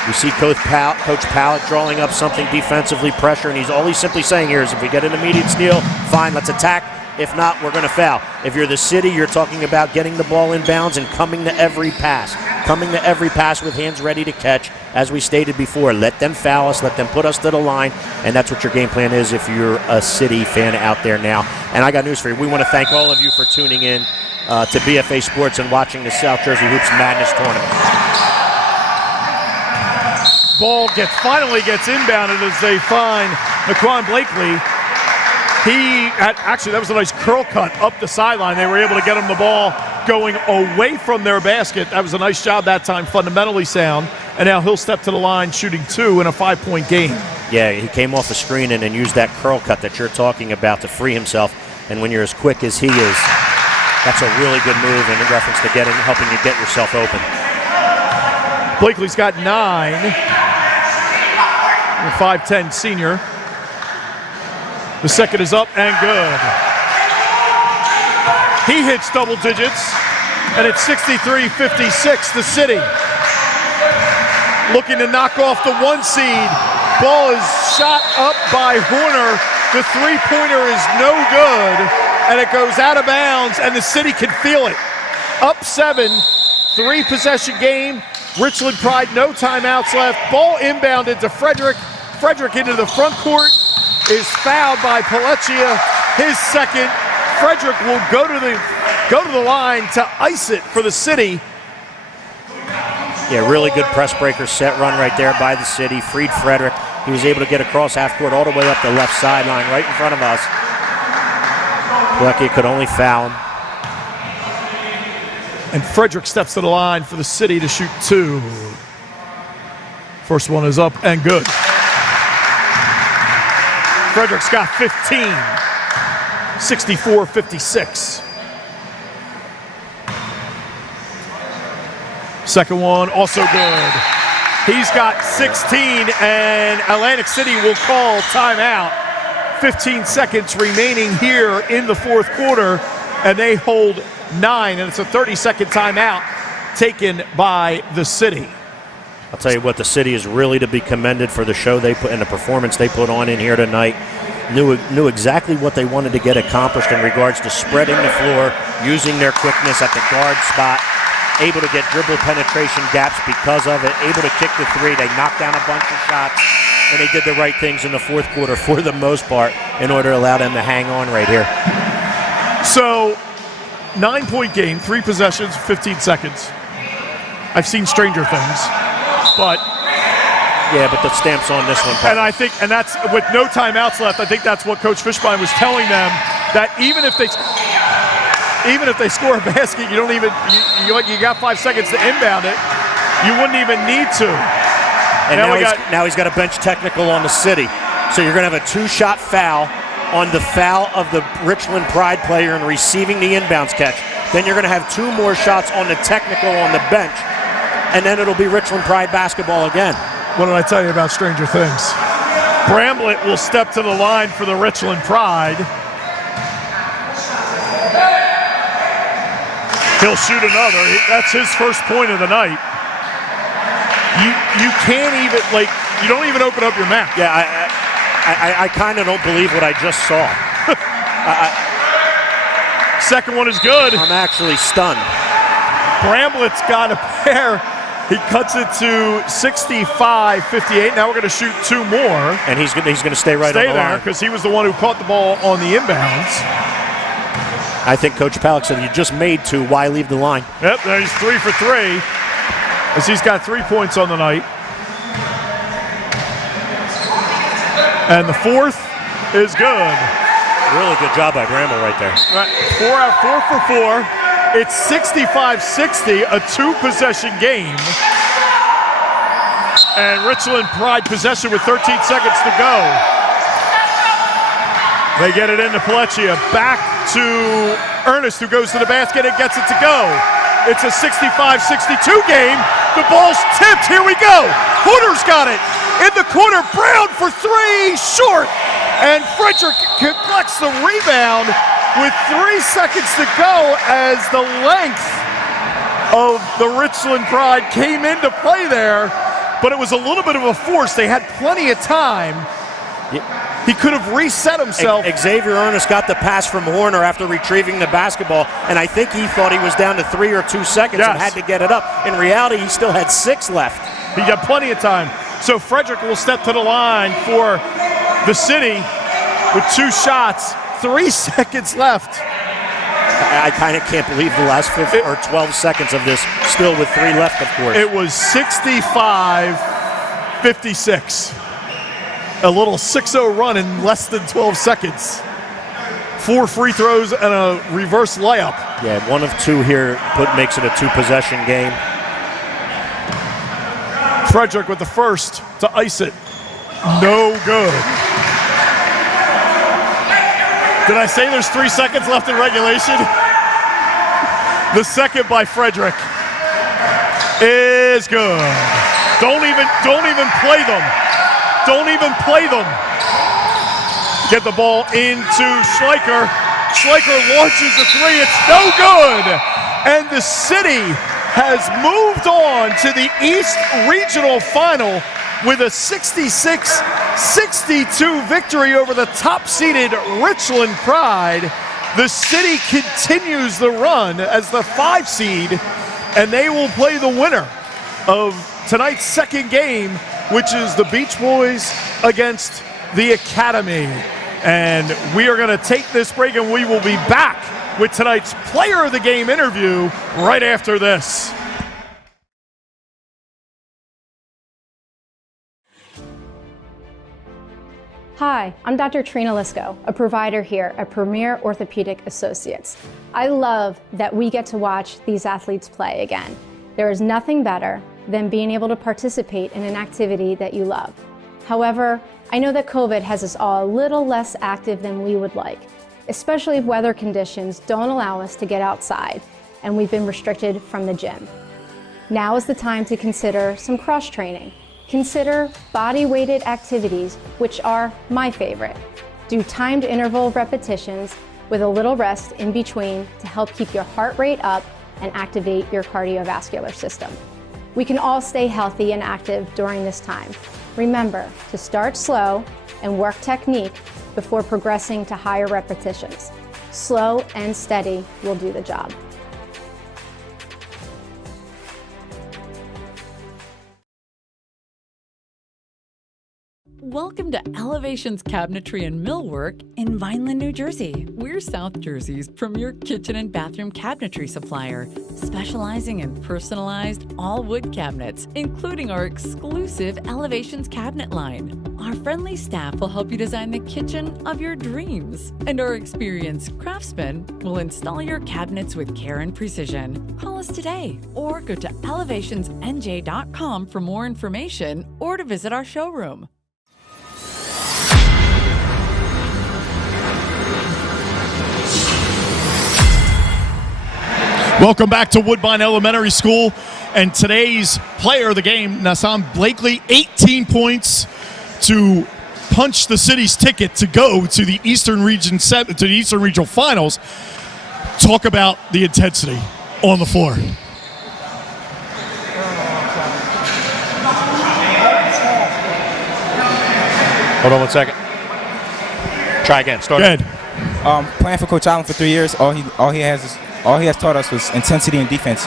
we see Coach Pallett drawing up something defensively, pressure, and all he's simply saying here is if we get an immediate steal, fine, let's attack. If not, we're going to foul. If you're the city, you're talking about getting the ball in bounds and coming to every pass. Coming to every pass with hands ready to catch. As we stated before, let them foul us, let them put us to the line, and that's what your game plan is if you're a city fan out there now. And I got news for you. We want to thank all of you for tuning in to BFA Sports and watching the South Jersey Hoops Madness Tournament. Ball finally gets inbounded as they find Naquan Blakely. Actually, that was a nice curl cut up the sideline. They were able to get him the ball going away from their basket. That was a nice job that time, fundamentally sound. And now he'll step to the line shooting 2 in a 5-point game. Yeah, he came off the screen and then used that curl cut that you're talking about to free himself. And when you're as quick as he is, that's a really good move in reference to helping you get yourself open. Blakely's got 9. A 5'10 senior. The second is up and good. He hits double digits, and it's 63-56, the city. Looking to knock off the 1 seed. Ball is shot up by Horner. The three-pointer is no good, and it goes out of bounds, and the city can feel it. Up 7, 3-possession game. Richland Pride, no timeouts left. Ball inbounded to Frederick. Frederick into the front court. Is fouled by Pelletier, his second. Frederick will go to the line to ice it for the city. Yeah, really good press breaker set run right there by the city. Freed Frederick. He was able to get across half court all the way up the left sideline right in front of us. Pelletier could only foul him. And Frederick steps to the line for the city to shoot 2. First one is up and good. Frederick's got 15, 64-56. Second one, also good. He's got 16, and Atlantic City will call timeout. 15 seconds remaining here in the fourth quarter, and they hold 9, and it's a 30-second timeout taken by the city. I'll tell you what, the city is really to be commended for the show they put and the performance they put on in here tonight. Knew exactly what they wanted to get accomplished in regards to spreading the floor, using their quickness at the guard spot, able to get dribble penetration gaps because of it, able to kick the 3. They knocked down a bunch of shots, and they did the right things in the fourth quarter for the most part in order to allow them to hang on right here. So, 9-point game, 3 possessions, 15 seconds. I've seen stranger things, but yeah, but the stamp's on this one. And I think, and that's with no timeouts left. I think that's what Coach Fishbein was telling them, that even if they score a basket, you don't even you got 5 seconds to inbound it. You wouldn't even need to. And now he's got a bench technical on the city, so you're going to have a 2-shot foul on the foul of the Richland Pride player and receiving the inbounds catch. Then you're going to have 2 more shots on the technical on the bench, and then it'll be Richland Pride basketball again. What did I tell you about Stranger Things? Bramblett will step to the line for the Richland Pride. He'll shoot another. That's his first point of the night. You can't even, you don't even open up your mouth. Yeah, I kind of don't believe what I just saw. Second one is good. I'm actually stunned. Bramblett's got a pair. He cuts it to 65-58. Now we're going to shoot 2 more. And he's going to stay right on the there line. because he was the one who caught the ball on the inbounds. I think Coach Palak said, you just made 2. Why leave the line? Yep, there he's 3 for 3 as he's got 3 points on the night. And the 4th is good. Really good job by Bramble right there. Right, 4 for 4. It's 65-60, a 2-possession game. And Richland Pride possession with 13 seconds to go. They get it into Pelletier. Back to Ernest, who goes to the basket and gets it to go. It's a 65-62 game. The ball's tipped. Here we go. Hooters got it. In the corner, Brown for 3, short. And Frederick collects the rebound with 3 seconds to go as the length of the Richland Pride came into play there, but it was a little bit of a force. They had plenty of time. He could have reset himself. Xavier Ernest got the pass from Horner after retrieving the basketball, and I think he thought he was down to 3 or 2 seconds and had to get it up. In reality, he still had 6 left. He got plenty of time. So Frederick will step to the line for the city with 2 shots. 3 seconds left. I kind of can't believe the last 12 seconds of this, still with 3 left, of course. It was 65-56. A little 6-0 run in less than 12 seconds. 4 free throws and a reverse layup. Yeah, 1 of 2 here makes it a 2-possession game. Frederick with the first to ice it. No good. Did I say there's 3 seconds left in regulation? The second by Frederick is good. Don't even play them. Don't even play them. Get the ball into Schleicher. Schleicher launches a 3. It's no good. And the city has moved on to the East Regional Final with a 66-62 victory over the top-seeded Richland Pride. The city continues the run as the 5 seed, and they will play the winner of tonight's second game, which is the Beach Boys against the Academy. And we are going to take this break, and we will be back with tonight's Player of the Game interview right after this. Hi, I'm Dr. Trina Lisko, a provider here at Premier Orthopedic Associates. I love that we get to watch these athletes play again. There is nothing better than being able to participate in an activity that you love. However, I know that COVID has us all a little less active than we would like, especially if weather conditions don't allow us to get outside and we've been restricted from the gym. Now is the time to consider some cross-training. Consider body-weighted activities, which are my favorite. Do timed interval repetitions with a little rest in between to help keep your heart rate up and activate your cardiovascular system. We can all stay healthy and active during this time. Remember to start slow and work technique before progressing to higher repetitions. Slow and steady will do the job. Welcome to Elevations Cabinetry and Millwork in Vineland, New Jersey. We're South Jersey's premier kitchen and bathroom cabinetry supplier, specializing in personalized all-wood cabinets, including our exclusive Elevations cabinet line. Our friendly staff will help you design the kitchen of your dreams, and our experienced craftsmen will install your cabinets with care and precision. Call us today or go to elevationsnj.com for more information or to visit our showroom. Welcome back to Woodbine Elementary School, and today's player of the game, Nassam Blakely, 18 points to punch the city's ticket to go to the Eastern Regional Finals. Talk about the intensity on the floor. Hold on 1 second. Try again. Start. Good. Playing for Coach Allen for 3 years, all he has taught us was intensity and defense.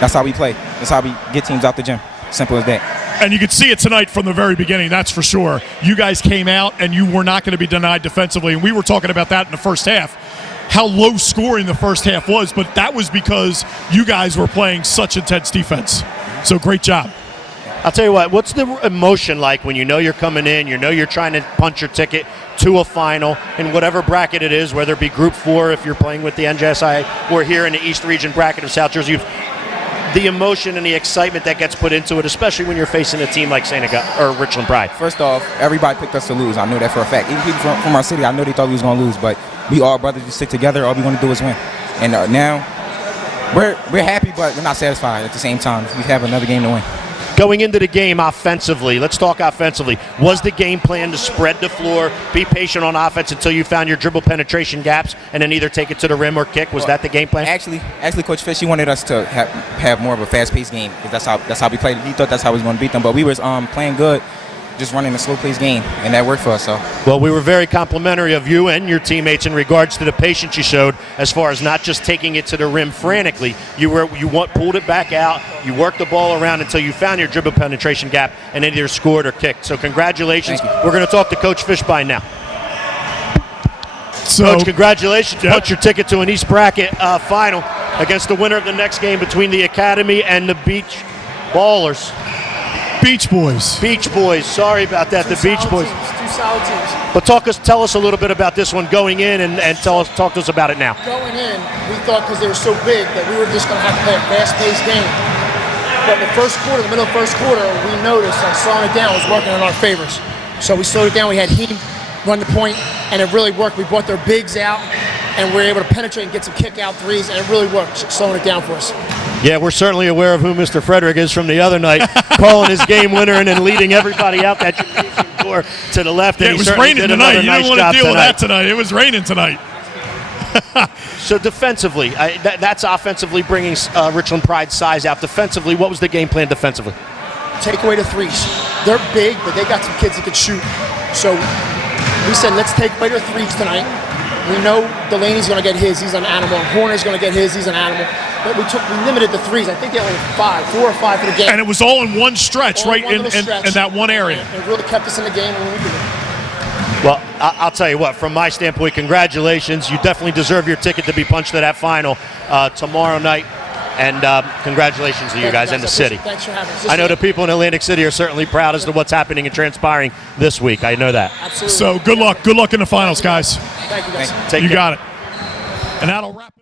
That's how we play. That's how we get teams out the gym. Simple as that. And you could see it tonight from the very beginning, that's for sure. You guys came out and you were not going to be denied defensively, and we were talking about that in the first half, how low scoring the first half was, but that was because you guys were playing such intense defense. So great job. I'll tell you what, what's the emotion like when you know you're coming in, you know you're trying to punch your ticket to a final in whatever bracket it is, whether it be Group 4 if you're playing with the NJSI or here in the East Region bracket of South Jersey. The emotion and the excitement that gets put into it, especially when you're facing a team like St. Augustine or Richland Pride. First off, everybody picked us to lose. I know that for a fact. Even people from our city, I know they thought we was going to lose, but we all brothers just stick together. All we want to do is win. And now we're happy, but we're not satisfied at the same time. We have another game to win. Going into the game offensively, let's talk offensively. Was the game plan to spread the floor, be patient on offense until you found your dribble penetration gaps, and then either take it to the rim or kick? Was that the game plan? Actually, Coach Fish, he wanted us to have more of a fast-paced game because that's how we played. He thought that's how we was going to beat them, but we was playing good, just running a slow-paced game, and that worked for us. So. Well, we were very complimentary of you and your teammates in regards to the patience you showed as far as not just taking it to the rim frantically. You pulled it back out, you worked the ball around until you found your dribble penetration gap and either scored or kicked. So congratulations. We're going to talk to Coach Fishbein now. So, Coach, congratulations. Yep. Punch your ticket to an East Bracket final against the winner of the next game between the Academy and the Beach Ballers. Beach Boys. Beach Boys. Sorry about that. The Beach Boys. Two solid teams. But tell us a little bit about this one going in, and talk to us about it now. Going in, we thought because they were so big that we were just going to have to play a fast-paced game. But in the middle of the first quarter, we noticed that slowing it down was working in our favors. So we slowed it down. We had Heem run the point, and it really worked. We brought their bigs out, and we were able to penetrate and get some kick-out threes, and it really worked, slowing it down for us. Yeah, we're certainly aware of who Mr. Frederick is from the other night, calling his game winner and then leading everybody out that gymnasium door to the left. Yeah, it was raining tonight. You didn't want to deal with that tonight. It was raining tonight. So defensively, that's offensively bringing Richland Pride's size out. Defensively, what was the game plan defensively? Take away the threes. They're big, but they got some kids that can shoot. So we said, let's take away the threes tonight. We know Delaney's going to get his. He's an animal. Horner's going to get his. He's an animal. But we limited the threes. I think they only 4 or 5 for the game. And it was all in one stretch, right in that one area. It really kept us in the game when we did it. Well, I'll tell you what, from my standpoint, congratulations. You definitely deserve your ticket to be punched to that final tomorrow night. And congratulations to you guys and the city. Thanks for having us. I know the people in Atlantic City are certainly proud as to what's happening and transpiring this week. I know that. Absolutely. So good luck. Good luck in the finals, guys. Thank you, guys. Take care. You got it. And that'll wrap